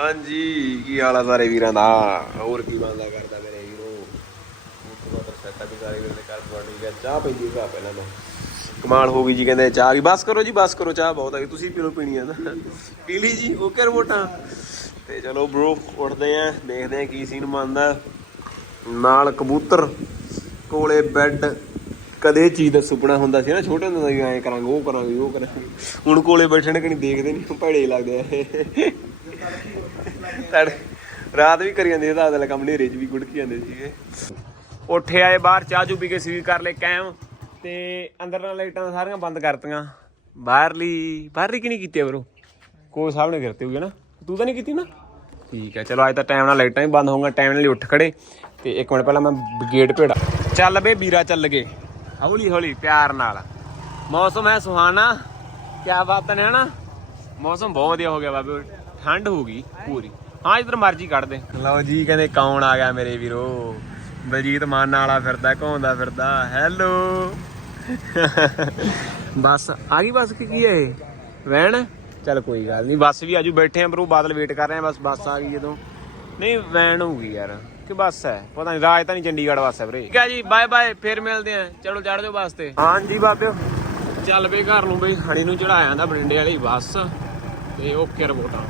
ਹਾਂਜੀ, ਕੀ ਹਾਲ ਆ ਸਾਰੇ ਵੀਰਾਂ ਦਾ? ਹੋਰ ਕੀ ਬੰਦਾ ਕਰਦਾ ਮੇਰੇ ਵੀਰੋ? ਮੁੱਖ ਮਤਰ ਵੀ ਸਾਰੇ ਵੀਰਾਂ ਦੇ ਘਰ ਤੁਹਾਡੀ ਗਿਆ ਚਾਹ ਪੈਂਦੀ ਭਰਾ ਪਹਿਲਾਂ ਤਾਂ। ਕਮਾਲ ਹੋ ਗਈ ਜੀ ਕਹਿੰਦੇ ਚਾਹ ਵੀ। ਬਸ ਕਰੋ ਜੀ, ਬਸ ਕਰੋ, ਚਾਹ ਬਹੁਤ ਆ ਗਈ। ਤੁਸੀਂ ਪੀ ਲਓ ਪੀਣੀ ਆ ਨਾ ਪੀ ਲਈ ਜੀ, ਓਕੇ ਰਿਪੋਰਟਾਂ। ਤੇ ਚਲੋ ਬ్రో ਉੱਠਦੇ ਆਂ, ਦੇਖਦੇ ਆਂ ਕੀ ਸੀਨ ਬਣਦਾ। ਨਾਲ ਕਬੂਤਰ ਕੋਲੇ ਬੈੱਡ ਕਦੇ ਚੀਜ਼ ਦਾ ਸੁਪਨਾ ਹੁੰਦਾ ਸੀ ਨਾ, ਛੋਟੇ ਹੁੰਦੇ ਦਾ ਵੀ ਐਂ ਕਰਾਂਗੇ, ਉਹ ਕਰਾਂਗੇ ਉਹ ਕਰਾਂਗੇ। ਹੁਣ ਕੋਲੇ ਬੈਠਣ ਕਿ ਨਹੀਂ ਦੇਖਦੇ ਨਹੀਂ ਭੜੇ ਲੱਗਦੇ ਆ। ਤੜ ਰਾਤ ਵੀ ਕਰੀ ਜਾਂਦੇ ਰਾਤ ਵਾਲਾ ਕੰਮ ਨੇਰੇ 'ਚ ਵੀ ਗੁੜਕੀ ਜਾਂਦੇ ਸੀਗੇ। ਉੱਠੇ ਆਏ ਬਾਹਰ, ਚਾਹ ਚੂ ਪੀ ਕੇ ਸਵੀਰ ਕਰ ਲੈ ਕੈਮ ਤੇ ਅੰਦਰ ਨਾਲ ਲਾਈਟਾਂ ਸਾਰੀਆਂ ਬੰਦ ਕਰਤੀਆਂ। ਬਾਹਰਲੀ ਬਾਹਰਲੀ ਕਿ ਨਹੀਂ ਕੀਤੀ ਬਰੋ ਕੋਈ ਸਾਹਮਣੇ ਕਰਤੇ ਹੋਗੇ ਨਾ। ਤੂੰ ਤਾਂ ਨਹੀਂ ਕੀਤੀ ਨਾ? ਠੀਕ ਹੈ ਚਲੋ ਅੱਜ ਤਾਂ ਟਾਈਮ ਨਾਲ ਲਾਈਟਾਂ ਵੀ ਬੰਦ ਹੋਊਗਾ ਟਾਈਮ ਨਾਲ ਹੀ ਉੱਠ ਖੜੇ। ਤੇ ਇੱਕ ਮਿੰਟ ਪਹਿਲਾਂ ਮੈਂ ਗੇਟ ਭੇੜਾ। ਚੱਲ ਬੇ ਵੀਰਾ ਚੱਲ ਗਏ। ਹੌਲੀ ਹੌਲੀ, ਪਿਆਰ ਨਾਲ। ਮੌਸਮ ਹੈ ਸੁਹਾਣਾ। ਕਿਆ ਬਾਤ ਹੈ ਨਾ? ਮੌਸਮ ਬਹੁਤ ਵਧੀਆ ਹੋ ਗਿਆ ਬਾਬੇ। ਠੰਡ ਹੋ ਗਈ ਪੂਰੀ। ਹਾਂ ਇਧਰ ਮਰਜ਼ੀ ਕੱਢ ਦੇ। ਲਓ ਜੀ ਕਹਿੰਦੇ ਕੌਣ ਆ ਗਿਆ ਮੇਰੇ ਵੀਰੋ? ਬਲਜੀਤ ਮਾਨ ਵਾਲਾ ਫਿਰਦਾ ਘੁੰਮਦਾ ਫਿਰਦਾ। ਹੈਲੋ ਬਸ ਆ ਗਈ ਬਸ ਕਿ ਹੈ ਇਹ? ਵੈਨ ਚੱਲ ਕੋਈ ਗੱਲ ਨਹੀਂ ਬੱਸ ਵੀ ਆਜੂ ਬੈਠੇ ਆ ਬਰੋ ਬਾਦਲ ਵੇਟ ਕਰ ਰਹੇ ਆ ਬਸ ਬੱਸ ਆ ਗਈ ਜਦੋਂ। ਨਹੀਂ ਵੈਨ ਹੋਊਗੀ ਯਾਰ ਕਿ ਬੱਸ ਹੈ? ਪਤਾ ਨਹੀਂ ਰਾਜ ਤਾਂ ਨਹੀਂ ਚੰਡੀਗੜ੍ਹ ਬੱਸ ਹੈ ਵੀਰੇ। ਠੀਕ ਹੈ ਜੀ ਬਾਏ ਬਾਏ ਫੇਰ ਮਿਲਦੇ ਆ। ਚਲੋ ਚੜ ਜਾਓ ਬੱਸ ਤੇ। ਹਾਂਜੀ ਬਾਬਿਓ ਚੱਲ ਬਈ ਘਰ ਨੂੰ ਬਈ ਹਣੀ ਨੂੰ ਚੜਾਇਆ ਦਾ ਬਰਿੰਡੇ ਵਾਲੀ ਬੱਸ। ਤੇ ਓਕੇ ਰਿਪੋਰਟਾਂ।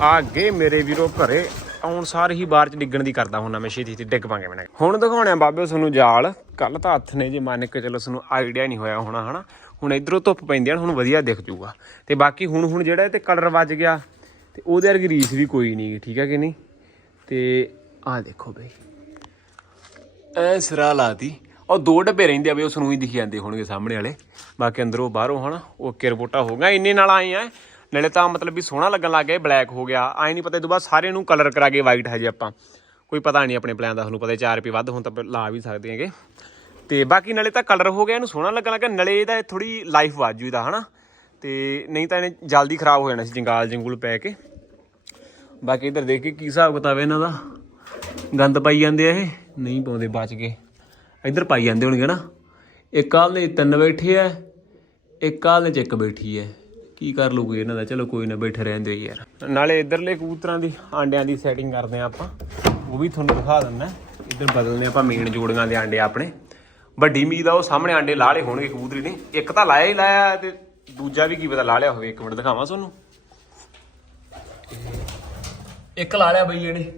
ਆ ਅੱਗੇ ਮੇਰੇ ਵੀਰੋ ਘਰੇ ਆਉਣ ਸਾਰ ਹੀ ਬਾਹਰ ਚ ਡਿੱਗਣ ਦੀ ਕਰਦਾ ਹੁੰਦਾ ਮੈਂ ਛੇਤੀ ਛੇਤੀ ਡਿੱਗ ਪਾਂਗੇ ਮੈਂ। ਹੁਣ ਦਿਖਾਉਣਿਆ ਬਾਬੇ ਤੁਹਾਨੂੰ ਜਾਲ। ਕੱਲ ਤਾਂ ਹੱਥ ਨੇ ਜੇ ਮੰਨ ਕੇ ਚਲੋ ਤੁਹਾਨੂੰ ਆਈਡੀਆ ਨਹੀਂ ਹੋਇਆ ਹੋਣਾ, ਹਨਾ? ਹੁਣ ਇਧਰੋਂ ਧੁੱਪ ਪੈਂਦੀ ਆ ਹੁਣ ਵਧੀਆ ਦਿਖ ਜੂਗਾ। ਤੇ ਬਾਕੀ ਹੁਣ ਹੁਣ ਜਿਹੜਾ ਇਹ ਤੇ ਕਲਰ ਵੱਜ ਗਿਆ, ਤੇ ਉਹਦੇ ਵਰਗੀ ਰੀਸ ਵੀ ਕੋਈ ਨਹੀਂ ਠੀਕ ਹੈ ਕਿ ਨਹੀਂ? ਤੇ ਆਹ ਦੇਖੋ ਬਈ। ਐ ਸਿਰਾ ਲਾਤੀ। ਉਹ ਦੋ ਡੱਬੇ ਰਹਿੰਦੇ ਆ ਬਈ ਉਸ ਨੂੰ ਹੀ ਦਿਖੀ ਜਾਂਦੇ ਹੋਣਗੇ ਸਾਹਮਣੇ ਵਾਲੇ। ਬਾਕੀ ਅੰਦਰੋਂ ਬਾਹਰੋਂ, ਹਨਾ? ਓਕੇ ਰਿਪੋਰਟਾ ਹੋ ਗਿਆ ਇੰਨੇ ਨਾਲ ਆਏ ਆ। ਨਾਲੇ ਤਾਂ ਮਤਲਬ ਵੀ ਸੋਹਣਾ ਲੱਗਣ ਲੱਗ ਗਿਆ ਬਲੈਕ ਹੋ ਗਿਆ। ਆਏ ਨਹੀਂ ਪਤਾ, ਇਹ ਤੋਂ ਬਾਅਦ ਸਾਰੇ ਨੂੰ ਕਲਰ ਕਰਾ ਕੇ ਵਾਈਟ ਹਜੇ ਆਪਾਂ। ਕੋਈ ਪਤਾ ਨਹੀਂ ਆਪਣੇ ਪਲਾਨ ਦਾ, ਤੁਹਾਨੂੰ ਪਤਾ 4 ਰੁਪਏ ਵੱਧ ਹੁਣ ਤਾਂ ਲਾ ਵੀ ਸਕਦੇ ਹੈਗੇ। ਤੇ ਬਾਕੀ ਨਾਲੇ ਤਾਂ ਕਲਰ ਹੋ ਗਿਆ, ਇਹਨੂੰ ਸੋਹਣਾ ਲੱਗਣ ਲੱਗਾ, ਨਾਲੇ ਇਹਦਾ ਥੋੜੀ ਲਾਈਫ ਵਾਜੂ ਇਹਦਾ, ਹਨਾ। ਤੇ ਨਹੀਂ ਤਾਂ ਇਹਨੇ ਜਲਦੀ ਖਰਾਬ ਹੋ ਜਾਣਾ ਸੀ, ਜੰਗਾਲ ਜੰਗੂਲ ਪੈ ਕੇ। ਬਾਕੀ ਇਧਰ ਦੇਖ ਕੇ ਕੀ ਹਿਸਾਬ ਕਿਤਾਬ ਹੈ ਇਹਨਾਂ ਦਾ। ਗੰਦ ਪਾਈ ਜਾਂਦੇ ਆ ਇਹ, ਨਹੀਂ ਪਾਉਂਦੇ, ਬਚ ਕੇ ਇੱਧਰ ਪਾਈ ਜਾਂਦੇ ਹੋਣਗੇ ਨਾ। ਇੱਕ ਆਲ ਦੇ ਤਿੰਨ ਬੈਠੇ ਆ, ਇੱਕ ਆਲ ਦੇ ਚ ਇੱਕ ਬੈਠੀ ਹੈ। ਕੀ ਕਰ ਲੂਗੀ ਇਹਨਾਂ ਦਾ? ਚਲੋ ਕੋਈ ਨਾ, ਬੈਠੇ ਰਹਿੰਦੇ ਯਾਰ। ਨਾਲੇ ਇਧਰਲੇ ਕਬੂਤਰਾਂ ਦੀ ਆਂਡਿਆਂ ਦੀ ਸੈਟਿੰਗ ਕਰਦੇ ਆ ਆਪਾਂ। ਉਹ ਵੀ ਤੁਹਾਨੂੰ ਦਿਖਾ ਦਿੰਦਾ। ਇੱਧਰ ਬਦਲਨੇ ਆਪਾਂ ਮੇਨ ਜੋੜੀਆਂ ਦੇ ਆਂਡੇ ਆਪਣੇ। ਵੱਡੀ ਮੀਦ ਆ, ਉਹ ਸਾਹਮਣੇ ਆਂਡੇ ਲਾਲੇ ਹੋਣਗੇ ਕਬੂਤਰੀ ਨੇ। ਇੱਕ ਤਾਂ ਲਾਇਆ ਹੀ ਲਾਇਆ ਤੇ ਦੂਜਾ ਵੀ ਕੀ ਪਤਾ ਲਾ ਲਿਆ ਹੋਵੇ। ਇੱਕ ਮਿੰਟ ਦਿਖਾਵਾਂ ਤੁਹਾਨੂੰ। ਇੱਕ ਲਾ ਲਿਆ ਬਈ ਇਹਨੇ।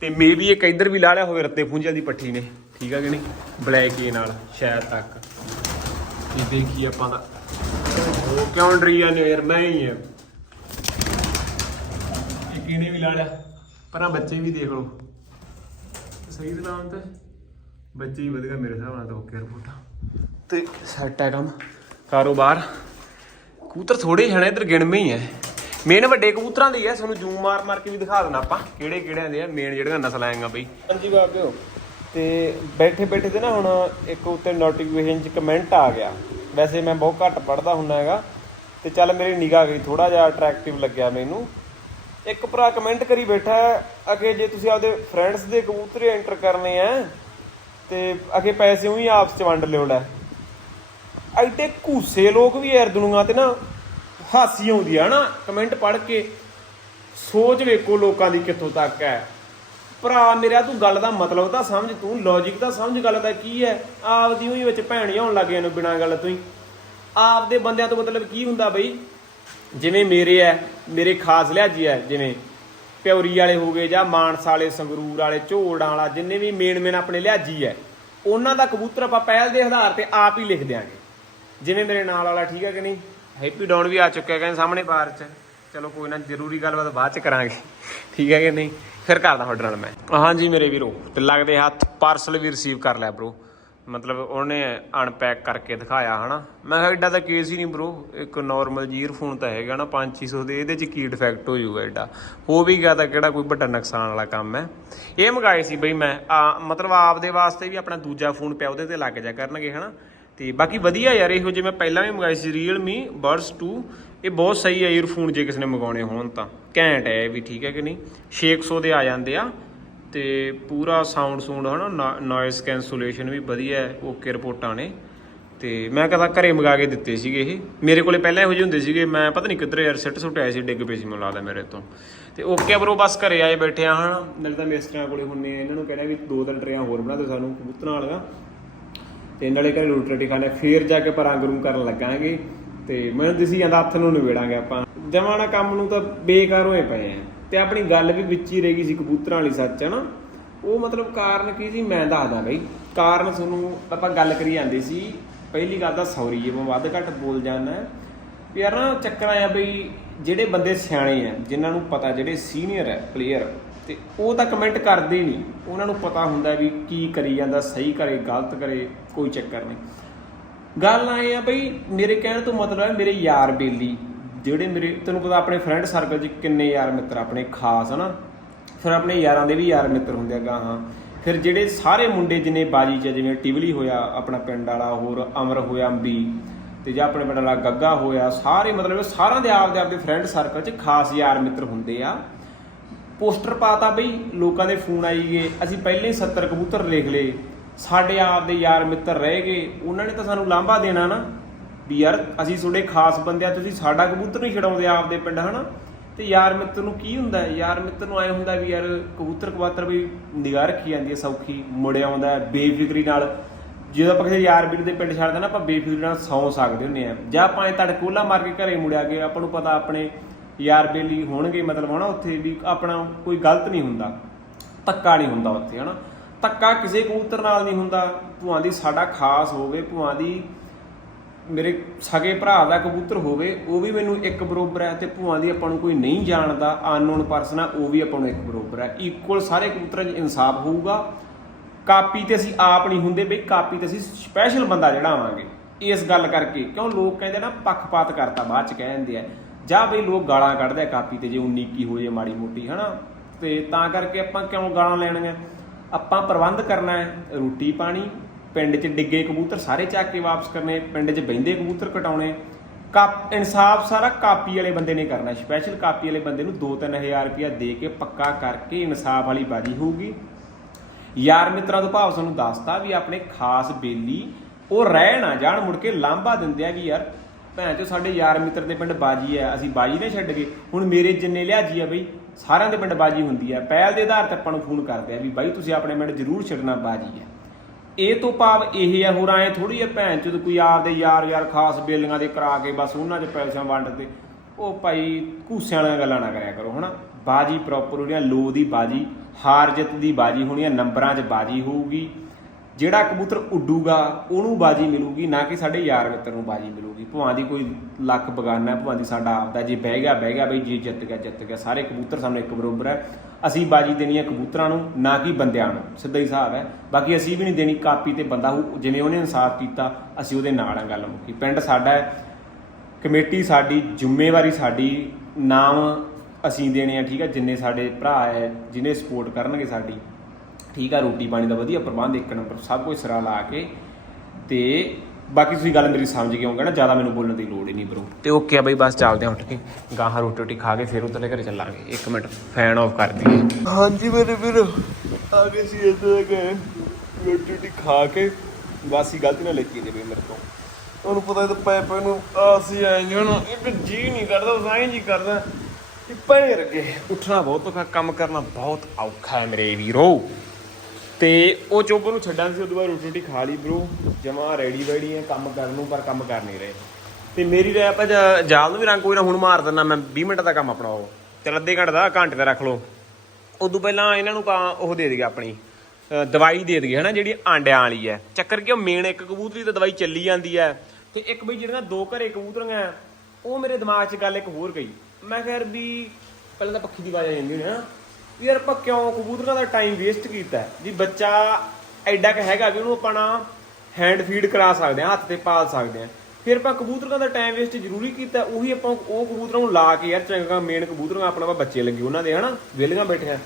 ਤੇ ਮੇ ਵੀ ਇੱਕ ਇੱਧਰ ਵੀ ਲਾ ਲਿਆ ਹੋਵੇ, ਰੱਤੇ ਫੁੰਜਲ ਦੀ ਪੱਠੀ ਨੇ। ਠੀਕ ਆ ਕਿ ਨਹੀਂ? ਬਲੈਕ ਏ ਨਾਲ ਸ਼ਾਇਦ ਤੱਕ। ਇਹ ਦੇਖੀ ਆਪਾਂ ਦਾ ਉਹ ਕਿਉਂ ਡਰੀ ਜਾਂਦੇ ਯਾਰ? ਮੈਂ ਹੀ ਆ। ਇੱਕ ਇਹਨੇ ਵੀ ਲਾ ਲਿਆ? ਪਰਾਂ ਬੱਚੇ ਵੀ ਦੇਖ ਲਓ। ਸਹੀ ਦੇ ਨਾਮ ਤੇ। ਬੱਚੇ ਹੀ ਵਧਗਾ ਮੇਰੇ ਹਿਸਾਬ ਨਾਲ ਤਾਂ ਓਕੇ ਰਿਪੋਰਟਾਂ ਤੇ ਸੈੱਟ ਹੈ ਕੰਮ। ਕਾਰੋਬਾਰ। ਕਬੂਤਰ ਥੋੜੇ ਜਣੇ ਇੱਧਰ ਗਿਣਵੇਂ ਹੀ ਐ ਮੇਨ ਵੱਡੇ ਕਬੂਤਰਾਂ ਦੇ ਹੀ ਐ ਤੁਹਾਨੂੰ ਜ਼ੂਮ ਮਾਰ ਮਾਰ ਕੇ ਵੀ ਦਿਖਾ ਦੇਣਾ ਆਪਾਂ। ਕਿਹੜੇ ਕਿਹੜਿਆਂ ਦੇ ਆ? ਮੇਨ ਜਿਹੜੀਆਂ ਨਸਲਾਂ ਆਏਗਾ ਬਈ। ਹਾਂਜੀ ਬਾਬਿਓ। ਤੇ ਬੈਠੇ ਬੈਠੇ ਤੇ ਨਾ ਹੁਣ ਇੱਕ ਉੱਤੇ ਨੋਟੀਫਿਕੇਸ਼ਨ ਚ ਕਮੈਂਟ ਆ ਗਿਆ। ਵੈਸੇ ਮੈਂ ਬਹੁਤ ਘੱਟ ਪੜਦਾ ਹੁੰਦਾ ਹੈਗਾ ਤੇ ਚੱਲ ਮੇਰੀ ਨਿਗਾਹ ਗਈ ਥੋੜਾ ਜਿਹਾ ਅਟਰੈਕਟਿਵ ਲੱਗਿਆ ਮੈਨੂੰ। ਇੱਕ ਭਰਾ ਕਮੈਂਟ ਕਰੀ ਬੈਠਾ ਹੈ, ਅਗੇ ਜੇ ਤੁਸੀਂ ਆਪਦੇ ਫਰੈਂਡਸ ਦੇ ਕਬੂਤਰੇ ਐਂਟਰ ਕਰਨੇ ਆ ਤੇ ਅਗੇ ਪੈਸੇ ਉਹੀ ਆਪਸ ਚ ਵੰਡ ਲਿਓ ਲੈ। ਐਡੇ ਘੂਸੇ ਲੋਕ ਵੀ ਯਾਰ ਦੁਨੀਆ ਤੇ ਨਾ ਹਾਸੀ ਆਉਂਦੀ ਆ ਨਾ ਕਮੈਂਟ ਪੜ੍ਹ ਕੇ ਸੋਚ ਵੇਖੋ ਲੋਕਾਂ ਦੀ ਕਿੱਥੋਂ ਤੱਕ ਹੈ। ਭਰਾ ਮੇਰਾ, ਤੂੰ ਗੱਲ ਦਾ ਮਤਲਬ ਤਾਂ ਸਮਝ, ਤੂੰ ਲੌਜੀਕ ਤਾਂ ਸਮਝ ਗੱਲ ਦਾ ਕੀ ਹੈ? ਆਪਦੀ ਉਹੀ ਵਿੱਚ ਭੈਣੀਆਂ ਹੋਣ ਲੱਗ ਨੂੰ ਬਿਨਾਂ ਗੱਲ ਤੋਂ ਹੀ। ਆਪਦੇ ਬੰਦਿਆਂ ਤੋਂ ਮਤਲਬ ਕੀ ਹੁੰਦਾ ਬਈ? ਜਿਵੇਂ ਮੇਰੇ ਐ ਮੇਰੇ ਖਾਸ ਲਿਹਾਜੀ ਐ ਜਿਵੇਂ ਪਿਉਰੀ ਵਾਲੇ ਹੋ ਗਏ ਜਾਂ ਮਾਨਸਾ ਵਾਲੇ, ਸੰਗਰੂਰ ਵਾਲੇ ਝੋੜਾਂ ਵਾਲਾ, ਜਿੰਨੇ ਵੀ ਮੇਨ ਮੇਨ ਆਪਣੇ ਲਿਹਾਜੀ ਐ ਉਹਨਾਂ ਦਾ ਕਬੂਤਰ ਆਪਾਂ ਪਹਿਲ ਦੇ ਆਧਾਰ ਤੇ ਆਪ ਹੀ ਲਿਖ ਦਿਆਂਗੇ। ਜਿਵੇਂ ਮੇਰੇ ਨਾਲ ਵਾਲਾ ਠੀਕ ਹੈ ਕਿ ਨਹੀਂ? ਹੈਪੀ ਡਾਊਨ ਵੀ ਆ ਚੁੱਕਿਆ ਕਹਿੰਦੇ ਸਾਹਮਣੇ ਪਾਰ ਚ। ਚਲੋ ਕੋਈ ਨਾ, ਜ਼ਰੂਰੀ ਗੱਲਬਾਤ ਬਾਅਦ ਚ ਕਰਾਂਗੇ। ਠੀਕ ਹੈ ਕਿ ਨਹੀਂ? ਫਿਰ ਕਰਦਾ ਤੁਹਾਡੇ ਨਾਲ ਮੈਂ। ਹਾਂਜੀ ਮੇਰੇ ਵੀਰੋ, ਤੇ ਲੱਗਦੇ ਹੱਥ ਪਾਰਸਲ ਵੀ ਰਿਸੀਵ ਕਰ ਲਿਆ ਬ్రో ਮਤਲਬ ਉਹਨੇ ਅਨਪੈਕ ਕਰਕੇ ਦਿਖਾਇਆ, ਹਨਾ? ਮੈਂ ਕਿਹਾ ਐਡਾ ਤਾਂ ਕੇਸ ਹੀ ਨਹੀਂ ਬ్రో ਇੱਕ ਨਾਰਮਲ ਜੀ ਫੋਨ ਤਾਂ ਹੈਗਾ ਨਾ 5-600 ਦੇ, ਇਹਦੇ ਚ ਕੀ ਡਿਫੈਕਟ ਹੋ ਜਾਊਗਾ ਐਡਾ ਹੋ ਵੀ ਗਿਆ ਤਾਂ ਕਿਹੜਾ ਕੋਈ ਵੱਡਾ ਨੁਕਸਾਨ ਵਾਲਾ ਕੰਮ ਹੈ? ਇਹ ਮੰਗਾਏ ਸੀ ਬਈ ਮੈਂ, ਆ, ਮਤਲਬ ਆਪਦੇ ਵਾਸਤੇ ਵੀ ਆਪਣਾ ਦੂਜਾ ਫੋਨ ਪਿਆ, ਉਹਦੇ ਤੇ ਲੱਗ ਜਾ ਕਰਨਗੇ, ਹਨਾ? ਤੇ ਬਾਕੀ ਵਧੀਆ ਯਾਰ, ਇਹੋ ਜਿਹੇ ਮੈਂ ਪਹਿਲਾਂ ਵੀ ਮੰਗਾਏ ਸੀ, Realme Buds 2 ਇਹ ਬਹੁਤ ਸਹੀ ਆ ਈਅਰਫੋਨ ਜੇ ਕਿਸੇ ਨੇ ਮੰਗਾਉਣੇ ਹੋਣ ਤਾਂ। ਘੈਂਟ ਹੈ ਇਹ ਵੀ, ਠੀਕ ਹੈ ਕਿ ਨਹੀਂ? 600 ਦੇ ਆ ਜਾਂਦੇ ਆ ਤੇ ਪੂਰਾ ਸਾਊਂਡ ਸੂੰਡ ਹਨਾ ਨੋਇਸ ਕੈਂਸੂਲੇਸ਼ਨ ਵੀ ਵਧੀਆ ਹੈ ਓਕੇ ਰਿਪੋਰਟਾਂ ਨੇ। ਤੇ ਮੈਂ ਕਦਾ ਘਰੇ ਮੰਗਾ ਕੇ ਦਿੱਤੇ ਸੀਗੇ ਇਹ। ਮੇਰੇ ਕੋਲੇ ਪਹਿਲਾਂ ਇਹੋ ਜਿਹੇ ਹੁੰਦੇ ਸੀਗੇ, ਮੈਂ ਪਤਾ ਨਹੀਂ ਕਿੱਧਰ ਯਾਰ ਸਿੱਟ ਸੁੱਟ ਆਏ ਸੀ, ਡਿੱਗ ਪਏ ਸੀ ਮੈਨੂੰ ਲੱਗਦਾ ਮੇਰੇ ਤੋਂ। ਤੇ ਓਕੇ ਬਰੋ ਬਸ ਘਰੇ ਆਏ ਬੈਠੇ ਆ ਹਣ ਨਾਲੇ ਤਾਂ ਮਿਸਟਰਾਂ ਕੋਲੇ ਹੁੰਨੇ ਆ, ਇਹਨਾਂ ਨੂੰ ਕਹਿੰਦੇ ਵੀ ਦੋ ਤਿੰਨ ਟਰੇਆਂ ਹੋਰ ਬਣਾ ਦਿਓ ਸਾਨੂੰ, ਕਬੂਤਰਾਂ ਵਾਲੀਆਂ। ਤੇ ਨਾਲੇ ਘਰੇ ਰੋਟੀ ਰੋਟੀ ਖਾਣੇ ਫੇਰ ਜਾ ਕੇ ਪਰਾਂ ਰੰਗ ਕਰਨ ਲੱਗਾਂਗੇ। ਤੇ ਮੈਨੂੰ ਦਿਸੀ ਜਾਂਦਾ ਹੱਥ ਨੂੰ ਨਿਬੇੜਾਂਗੇ ਆਪਾਂ। ਜਮਾਨਾ ਕੰਮ ਨੂੰ ਤਾਂ ਬੇਕਾਰ ਹੋਏ ਪਏ ਆ। ਤੇ ਆਪਣੀ ਗੱਲ ਵੀ ਵਿੱਚ ਹੀ ਰਹਿ ਗਈ ਸੀ ਕਬੂਤਰਾਂ ਵਾਲੀ ਸੱਚ ਹੈ ਨਾ ਉਹ ਮਤਲਬ ਕਾਰਨ ਕੀ ਸੀ? ਮੈਂ ਦੱਸਦਾ ਬਈ, ਕਾਰਨ ਤੁਹਾਨੂੰ ਆਪਾਂ ਗੱਲ ਕਰੀ ਜਾਂਦੇ ਸੀ। ਪਹਿਲੀ ਗੱਲ ਤਾਂ ਸੌਰੀ ਜੇ ਮੈਂ ਵੱਧ ਘੱਟ ਬੋਲ ਜਾਂਦਾ। ਯਾਰ ਨਾ ਚੱਕਰ ਆਇਆ ਬਈ, ਜਿਹੜੇ ਬੰਦੇ ਸਿਆਣੇ ਆ, ਜਿਨ੍ਹਾਂ ਨੂੰ ਪਤਾ ਜਿਹੜੇ ਸੀਨੀਅਰ ਹੈ ਪਲੇਅਰ ਤੇ ਉਹ ਤਾਂ ਕਮੈਂਟ ਕਰਦੇ ਨਹੀਂ। ਉਹਨਾਂ ਨੂੰ ਪਤਾ ਹੁੰਦਾ ਵੀ ਕੀ ਕਰੀ ਜਾਂਦਾ, ਸਹੀ ਕਰੇ, ਗਲਤ ਕਰੇ, ਕੋਈ ਚੱਕਰ ਨਹੀਂ। ਗੱਲ ਆਏ ਆ ਬਈ, ਮੇਰੇ ਕਹਿਣ ਤੋਂ ਮਤਲਬ ਹੈ ਮੇਰੇ ਯਾਰ ਬੇਲੀ। ਜਿਹੜੇ ਮੇਰੇ, ਤੈਨੂੰ ਪਤਾ ਆਪਣੇ ਫਰੈਂਡ ਸਰਕਲ 'ਚ ਕਿੰਨੇ ਯਾਰ ਮਿੱਤਰ ਆਪਣੇ ਖਾਸ, ਹਨਾ? ਫਿਰ ਆਪਣੇ ਯਾਰਾਂ ਦੇ ਵੀ ਯਾਰ ਮਿੱਤਰ ਹੁੰਦੇ ਆ ਗਾਹਾਂ ਫਿਰ ਜਿਹੜੇ ਸਾਰੇ ਮੁੰਡੇ ਜਿਨੇ ਬਾਜੀ 'ਚ ਜਿਵੇਂ ਟਿਵਲੀ ਹੋਇਆ, ਆਪਣਾ ਪਿੰਡ ਵਾਲਾ, ਹੋਰ ਅਮਰ ਹੋਇਆ, ਅੰਬੀ, ਤੇ ਜਾਂ ਆਪਣੇ ਪਿੰਡ ਵਾਲਾ ਗੱਗਾ ਹੋਇਆ, ਸਾਰੇ ਮਤਲਬ ਸਾਰਿਆਂ ਦੇ ਆਪਦੇ ਆਪਦੇ ਫਰੈਂਡ ਸਰਕਲ 'ਚ ਖਾਸ ਯਾਰ ਮਿੱਤਰ ਹੁੰਦੇ ਆ। ਪੋਸਟਰ ਪਾਤਾ ਬਈ, ਲੋਕਾਂ ਦੇ ਫੋਨ ਆਈ ਗਏ, ਅਸੀਂ ਪਹਿਲੇ ਹੀ 70 ਕਬੂਤਰ ਲਿਖ ਲਏ। ਸਾਡੇ ਆਪ ਦੇ ਯਾਰ ਮਿੱਤਰ ਰਹਿ ਗਏ, ਉਹਨਾਂ ਨੇ ਤਾਂ ਸਾਨੂੰ ਲਾਂਭਾ ਦੇਣਾ ਨਾ। ਵੀ ਯਾਰ, ਅਸੀਂ ਤੁਹਾਡੇ ਖਾਸ ਬੰਦੇ ਆ ਤੁਸੀਂ ਸਾਡਾ ਕਬੂਤਰ ਨਹੀਂ ਛਡਾਉਂਦੇ ਆਪਦੇ ਪਿੰਡ, ਹਨਾ? ਤੇ ਯਾਰ ਮਿੱਤਰ ਨੂੰ ਕੀ ਹੁੰਦਾ ਯਾਰ ਮਿੱਤਰ ਨੂੰ ਐ ਹੁੰਦਾ ਵੀ ਯਾਰ, ਕਬੂਤਰ ਕਬਾਤਰ ਵੀ ਨਿਗਾਹ ਰੱਖੀ ਜਾਂਦੀ ਹੈ, ਸੌਖੀ, ਮੁੜ ਆਉਂਦਾ ਬੇਫਿਕਰੀ ਨਾਲ। ਜਦੋਂ ਆਪਾਂ ਕਿਸੇ ਯਾਰ ਵੀਰ ਦੇ ਪਿੰਡ ਛੱਡਦੇ ਨਾ, ਆਪਾਂ ਬੇਫਿਕਰੀ ਨਾਲ ਸੌਂ ਸਕਦੇ ਹੁੰਨੇ ਆ ਜਾਂ ਆਪਾਂ ਐ ਤੜਕੋਲਾ ਮਾਰ ਕੇ ਘਰੇ ਮੁੜਿਆ ਗਏ, ਆਪਾਂ ਨੂੰ ਪਤਾ ਆਪਣੇ ਯਾਰ ਬੇਲੀ ਹੋਣਗੇ ਮਤਲਬ, ਹਨਾ, ਉੱਥੇ ਵੀ ਆਪਣਾ ਕੋਈ ਗਲਤ ਨਹੀਂ ਹੁੰਦਾ, ਧੱਕਾ ਨਹੀਂ ਹੁੰਦਾ ਉੱਥੇ, ਹਨਾ? ਧੱਕਾ ਕਿਸੇ ਕਬੂਤਰ ਨਾਲ ਨਹੀਂ ਹੁੰਦਾ। ਭੂਆਂ ਦੀ ਸਾਡਾ ਖਾਸ ਹੋਵੇ, ਭੂਆਂ ਦੀ ਮੇਰੇ ਸਗੇ ਭਰਾ ਦਾ ਕਬੂਤਰ ਹੋਵੇ, ਉਹ ਵੀ ਮੈਨੂੰ ਇੱਕ ਬਰੋਬਰ ਹੈ ਤੇ ਭੂਆਂ ਦੀ ਆਪਾਂ ਨੂੰ ਕੋਈ ਨਹੀਂ ਜਾਣਦਾ ਅਨਨੋਨ ਪਰਸਨ ਆ ਉਹ ਵੀ ਆਪਾਂ ਨੂੰ ਇੱਕ ਬਰੋਬਰ ਹੈ। ਇਕੁਅਲ ਸਾਰੇ ਕਬੂਤਰਾਂ 'ਚ ਇਨਸਾਫ ਹੋਊਗਾ। ਕਾਪੀ ਤੇ ਅਸੀਂ ਆਪ ਨਹੀਂ ਹੁੰਦੇ ਬਈ, ਕਾਪੀ ਤੇ ਅਸੀਂ ਸਪੈਸ਼ਲ ਬੰਦਾ ਜਿਹੜਾ ਆਵਾਂਗੇ। ਇਸ ਗੱਲ ਕਰਕੇ ਕਿਉਂ ਲੋਕ ਕਹਿੰਦੇ ਨਾ, ਪੱਖਪਾਤ ਕਰਤਾ, ਬਾਅਦ ਚ ਕਹਿੰਦੇ ਆ। ਜਾਂ ਬਈ ਲੋਕ ਗਾਲਾਂ ਕੱਢਦੇ ਆ ਕਾਪੀ ਤੇ, ਜੇ 19 ਕੀ ਹੋ ਜੇ ਮਾੜੀ ਮੋਟੀ, ਹਨਾ? ਤੇ ਤਾਂ ਕਰਕੇ ਆਪਾਂ ਕਿਉਂ ਗਾਲਾਂ ਲੈਣੀਆਂ? ਆਪਾਂ ਪ੍ਰਬੰਧ ਕਰਨਾ ਹੈ, ਰੋਟੀ ਪਾਣੀ, ਪਿੰਡ 'ਚ ਡਿੱਗੇ ਕਬੂਤਰ ਸਾਰੇ ਚੱਕ ਕੇ ਵਾਪਸ ਕਰਨੇ, ਪਿੰਡ 'ਚ ਬੈਂਦੇ ਕਬੂਤਰ ਕਟਾਉਣੇ, ਕਾਪ, ਇਨਸਾਫ ਸਾਰਾ ਕਾਪੀ ਵਾਲੇ ਬੰਦੇ ਨੇ ਕਰਨਾ ਸਪੈਸ਼ਲ ਕਾਪੀ ਵਾਲੇ ਬੰਦੇ ਨੂੰ 2-3000 ਰੁਪਇਆ ਦੇ ਕੇ ਪੱਕਾ ਕਰਕੇ ਇਨਸਾਫ ਵਾਲੀ ਬਾਜੀ ਹੋਊਗੀ। ਯਾਰ ਮਿੱਤਰਾਂ ਤੋਂ ਭਾਵ ਸਾਨੂੰ ਦੱਸਤਾ ਵੀ ਆਪਣੇ ਖਾਸ ਬੇਲੀ, ਉਹ ਰਹਿ ਨਾ ਜਾਣ, ਮੁੜ ਕੇ ਲਾਂਭਾ ਦਿੰਦੇ ਆ ਵੀ ਯਾਰ ਭੈਣ ਚੋ ਸਾਡੇ ਯਾਰ ਮਿੱਤਰ ਦੇ ਪਿੰਡ ਬਾਜੀ ਆ ਅਸੀਂ ਬਾਜੀ ਨੇ ਛੱਡ ਗਏ, ਹੁਣ ਮੇਰੇ ਜਿੰਨੇ ਲਿਆਜੀ ਆ ਬਈ ਸਾਰਿਆਂ ਦੇ ਪਿੰਡ ਬਾਜੀ ਹੁੰਦੀ ਆ ਪਹਿਲ ਦੇ ਆਧਾਰ ਤੇ ਆਪਾਂ ਨੂੰ ਫੋਨ ਕਰਦੇ ਆ ਵੀ ਬਾਈ, ਤੁਸੀਂ ਆਪਣੇ ਪਿੰਡ ਜ਼ਰੂਰ ਛੱਡਣਾ ਬਾਜੀ ਆ ਇਹ ਤੋਂ ਭਾਵ ਇਹ ਆ ਹੋਰ ਆਏ ਥੋੜੀ ਆ ਭੈਣ ਚੋ ਕੋਈ ਆਪਦੇ ਯਾਰ ਯਾਰ ਖਾਸ ਬੇਲੀਆਂ ਦੇ ਕਰਾ ਕੇ ਬਸ ਉਹਨਾਂ 'ਚ ਪੈਸਿਆਂ ਵੰਡ ਤੇ। ਉਹ ਭਾਈ ਘੂਸਿਆਂ ਵਾਲੀਆਂ ਗੱਲਾਂ ਨਾ ਕਰਿਆ ਕਰੋ, ਹਨਾ? ਬਾਜੀ ਪ੍ਰੋਪਰ ਹੋਣੀਆਂ ਲੋ ਦੀ ਬਾਜੀ, ਹਾਰ ਜਿੱਤ ਦੀ ਬਾਜੀ ਹੋਣੀ ਆ, ਨੰਬਰਾਂ 'ਚ ਬਾਜੀ ਹੋਊਗੀ। ਜਿਹੜਾ ਕਬੂਤਰ ਉੱਡੂਗਾ, ਉਹਨੂੰ ਬਾਜੀ ਮਿਲੂਗੀ, ਨਾ ਕਿ ਸਾਡੇ ਯਾਰ ਮਿੱਤਰ ਨੂੰ ਬਾਜੀ ਮਿਲੂਗੀ। ਭਵਾਂ ਦੀ ਕੋਈ ਲੱਕ ਬਗਾਨਾ ਭਵਾਂ ਦੀ ਸਾਡਾ ਆਪਦਾ ਜੇ ਬਹਿ ਗਿਆ ਬਹਿ ਗਿਆ ਬਈ, ਜੇ ਜਿੱਤ ਗਿਆ ਜਿੱਤ ਗਿਆ। ਸਾਰੇ ਕਬੂਤਰ ਸਾਨੂੰ ਇੱਕ ਬਰੋਬਰ ਹੈ। ਅਸੀਂ ਬਾਜੀ ਦੇਣੀ ਹੈ ਕਬੂਤਰਾਂ ਨੂੰ, ਨਾ ਕਿ ਬੰਦਿਆਂ ਨੂੰ। ਸਿੱਧਾ ਹੀ ਹਿਸਾਬ ਹੈ। ਬਾਕੀ ਅਸੀਂ ਵੀ ਨਹੀਂ ਦੇਣੀ ਕਾਪੀ ਤੇ ਬੰਦਾ ਜਿਵੇਂ ਉਹਨੇ ਇਨਸਾਫ ਕੀਤਾ, ਅਸੀਂ ਉਹਦੇ ਨਾਲ ਆ ਗੱਲ ਮੁੱਕੀ। ਪਿੰਡ ਸਾਡਾ ਹੈ, ਕਮੇਟੀ ਸਾਡੀ, ਜ਼ਿੰਮੇਵਾਰੀ ਸਾਡੀ, ਨਾਮ ਅਸੀਂ ਦੇਣੇ ਆ, ਠੀਕ ਆ ਜਿੰਨੇ ਸਾਡੇ ਭਰਾ ਹੈ, ਜਿਨੇ ਸਪੋਰਟ ਕਰਨਗੇ ਸਾਡੀ ਠੀਕ ਆ ਰੋਟੀ ਪਾਣੀ ਦਾ ਵਧੀਆ ਪ੍ਰਬੰਧ ਇੱਕ ਨੰਬਰ ਸਭ ਕੁਝ ਸਿਰਾ ਲਾ ਕੇ ਤੇ ਬਾਕੀ ਤੁਸੀਂ ਗੱਲ ਮੇਰੀ ਸਮਝ ਗਏ ਹੋਗੇ ਨਾ ਜ਼ਿਆਦਾ ਮੈਨੂੰ ਬੋਲਣ ਦੀ ਲੋੜ ਹੀ ਨਹੀਂ ਬ్రో ਤੇ ਓਕੇ ਆ ਬਈ ਬਸ ਚੱਲਦੇ ਆ ਉੱਠ ਕੇ। ਗਾਹਾਂ ਰੋਟੀ ਰੋਟੀ ਖਾ ਕੇ ਫੇਰ ਉਤਲੇ ਘਰੇ ਚੱਲਾਂਗੇ। 1 ਮਿੰਟ ਫੈਨ ਆਫ ਕਰ ਦਈਏ। ਹਾਂਜੀ ਮੇਰੇ ਵੀਰ ਆ ਗਏ ਸੀ ਇੱਥੇ ਗਏ ਰੋਟੀ ਰੋਟੀ ਖਾ ਕੇ ਬਾਸੀ ਗਲਤੀ ਨਾਲ ਲੈਤੀ ਦੇ ਬਈ ਮੇਰੇ ਤੋਂ। ਉਹਨੂੰ ਪਤਾ ਇਹ ਤਾਂ ਪੈ ਪੈ ਨੂੰ ਆਸੀ ਆਏ ਜੀ ਹੁਣ। ਇੱਕ ਜੀ ਨਹੀਂ ਕਰਦਾ ਸਾਈਂ ਜੀ ਕਰਦਾ ਕਿ ਪਏ ਰਗੇ ਉੱਠਣਾ ਬਹੁਤ ਔਖਾ ਕੰਮ ਕਰਨਾ ਬਹੁਤ ਔਖਾ ਹੈ ਮੇਰੇ ਵੀਰੋ। ਤੇ ਉਹ ਚੋਬਰ ਨੂੰ ਛੱਡਾਂ ਸੀ ਉਦੋਂ ਬਾਅਦ ਰੋਟੀ ਰੋਟੀ ਖਾ ਲਈ ਬ్రో ਜਮਾ ਰੈਡੀ ਵੈਡੀ ਹੈ ਕੰਮ ਕਰਨ ਨੂੰ, ਪਰ ਕੰਮ ਕਰ ਨਹੀਂ ਰਹੇ। ਤੇ ਮੇਰੀ ਰਹਿ ਆਪਾਂ ਜਾ- ਜਾਲ ਨੂੰ ਵੀ ਰੰਗ ਕੋਈ ਨਾ, ਹੁਣ ਮਾਰ ਦਿੰਦਾ ਮੈਂ 20 ਮਿੰਟ ਦਾ ਕੰਮ ਆਪਣਾ ਉਹ। ਚਲ ਅੱਧੇ ਘੰਟੇ ਦਾ ਘੰਟੇ ਦਾ ਰੱਖ ਲਓ। ਉਦੋਂ ਪਹਿਲਾਂ ਇਹਨਾਂ ਨੂੰ ਪਾ, ਉਹ ਦੇ ਦੇਗੇ ਆਪਣੀ ਦਵਾਈ ਦੇ ਦੇਗੇ, ਹਨਾ, ਜਿਹੜੀ ਆਂਡਿਆਂ ਵਾਲੀ ਹੈ ਚੱਕਰ ਕਿ ਉਹ ਮੇਨ ਇੱਕ ਕਬੂਤਰੀ ਤੇ ਦਵਾਈ ਚੱਲੀ ਜਾਂਦੀ ਹੈ ਤੇ ਇੱਕ ਬਈ ਜਿਹੜੀਆਂ ਦੋ ਘਰੇ ਕਬੂਤਰੀਆਂ ਉਹ ਮੇਰੇ ਦਿਮਾਗ 'ਚ ਗੱਲ ਇੱਕ ਹੋਰ ਗਈ। ਮੈਂ ਕਿਹਾ ਯਾਰ ਵੀ ਪਹਿਲਾਂ ਤਾਂ ਪੱਖੀ ਦੀ ਆਵਾਜ਼ ਆ ਜਾਂਦੀ ਹੁੰਦੀ ਹੈ ਨਾ। ਵੀ ਯਾਰ ਆਪਾਂ ਕਿਉਂ ਕਬੂਤਰਾਂ ਦਾ ਟਾਈਮ ਵੇਸਟ ਕੀਤਾ ਹੈ? ਵੀ ਬੱਚਾ ਐਡਾ ਕ ਹੈਗਾ ਵੀ ਉਹਨੂੰ ਆਪਾਂ ਨਾ ਹੈਂਡ ਫੀਡ ਕਰਾ ਸਕਦੇ ਆ ਹੱਥ ਤੇ ਪਾਲ ਸਕਦੇ ਆ ਫਿਰ ਆਪਾਂ ਕਬੂਤਰਾਂ ਦਾ ਟਾਈਮ ਵੇਸਟ ਜ਼ਰੂਰੀ ਕੀਤਾ, ਉਹੀ ਆਪਾਂ ਉਹ ਕਬੂਤਰਾਂ ਨੂੰ ਲਾ ਕੇ ਯਾਰ ਚੰਗਾ ਮੇਨ ਕਬੂਤਰਾਂ ਆਪਣਾ ਆਪਾਂ ਬੱਚੇ ਲੱਗੇ ਉਹਨਾਂ ਦੇ, ਹਨਾ? ਵਿਹਲੀਆਂ ਬੈਠੇ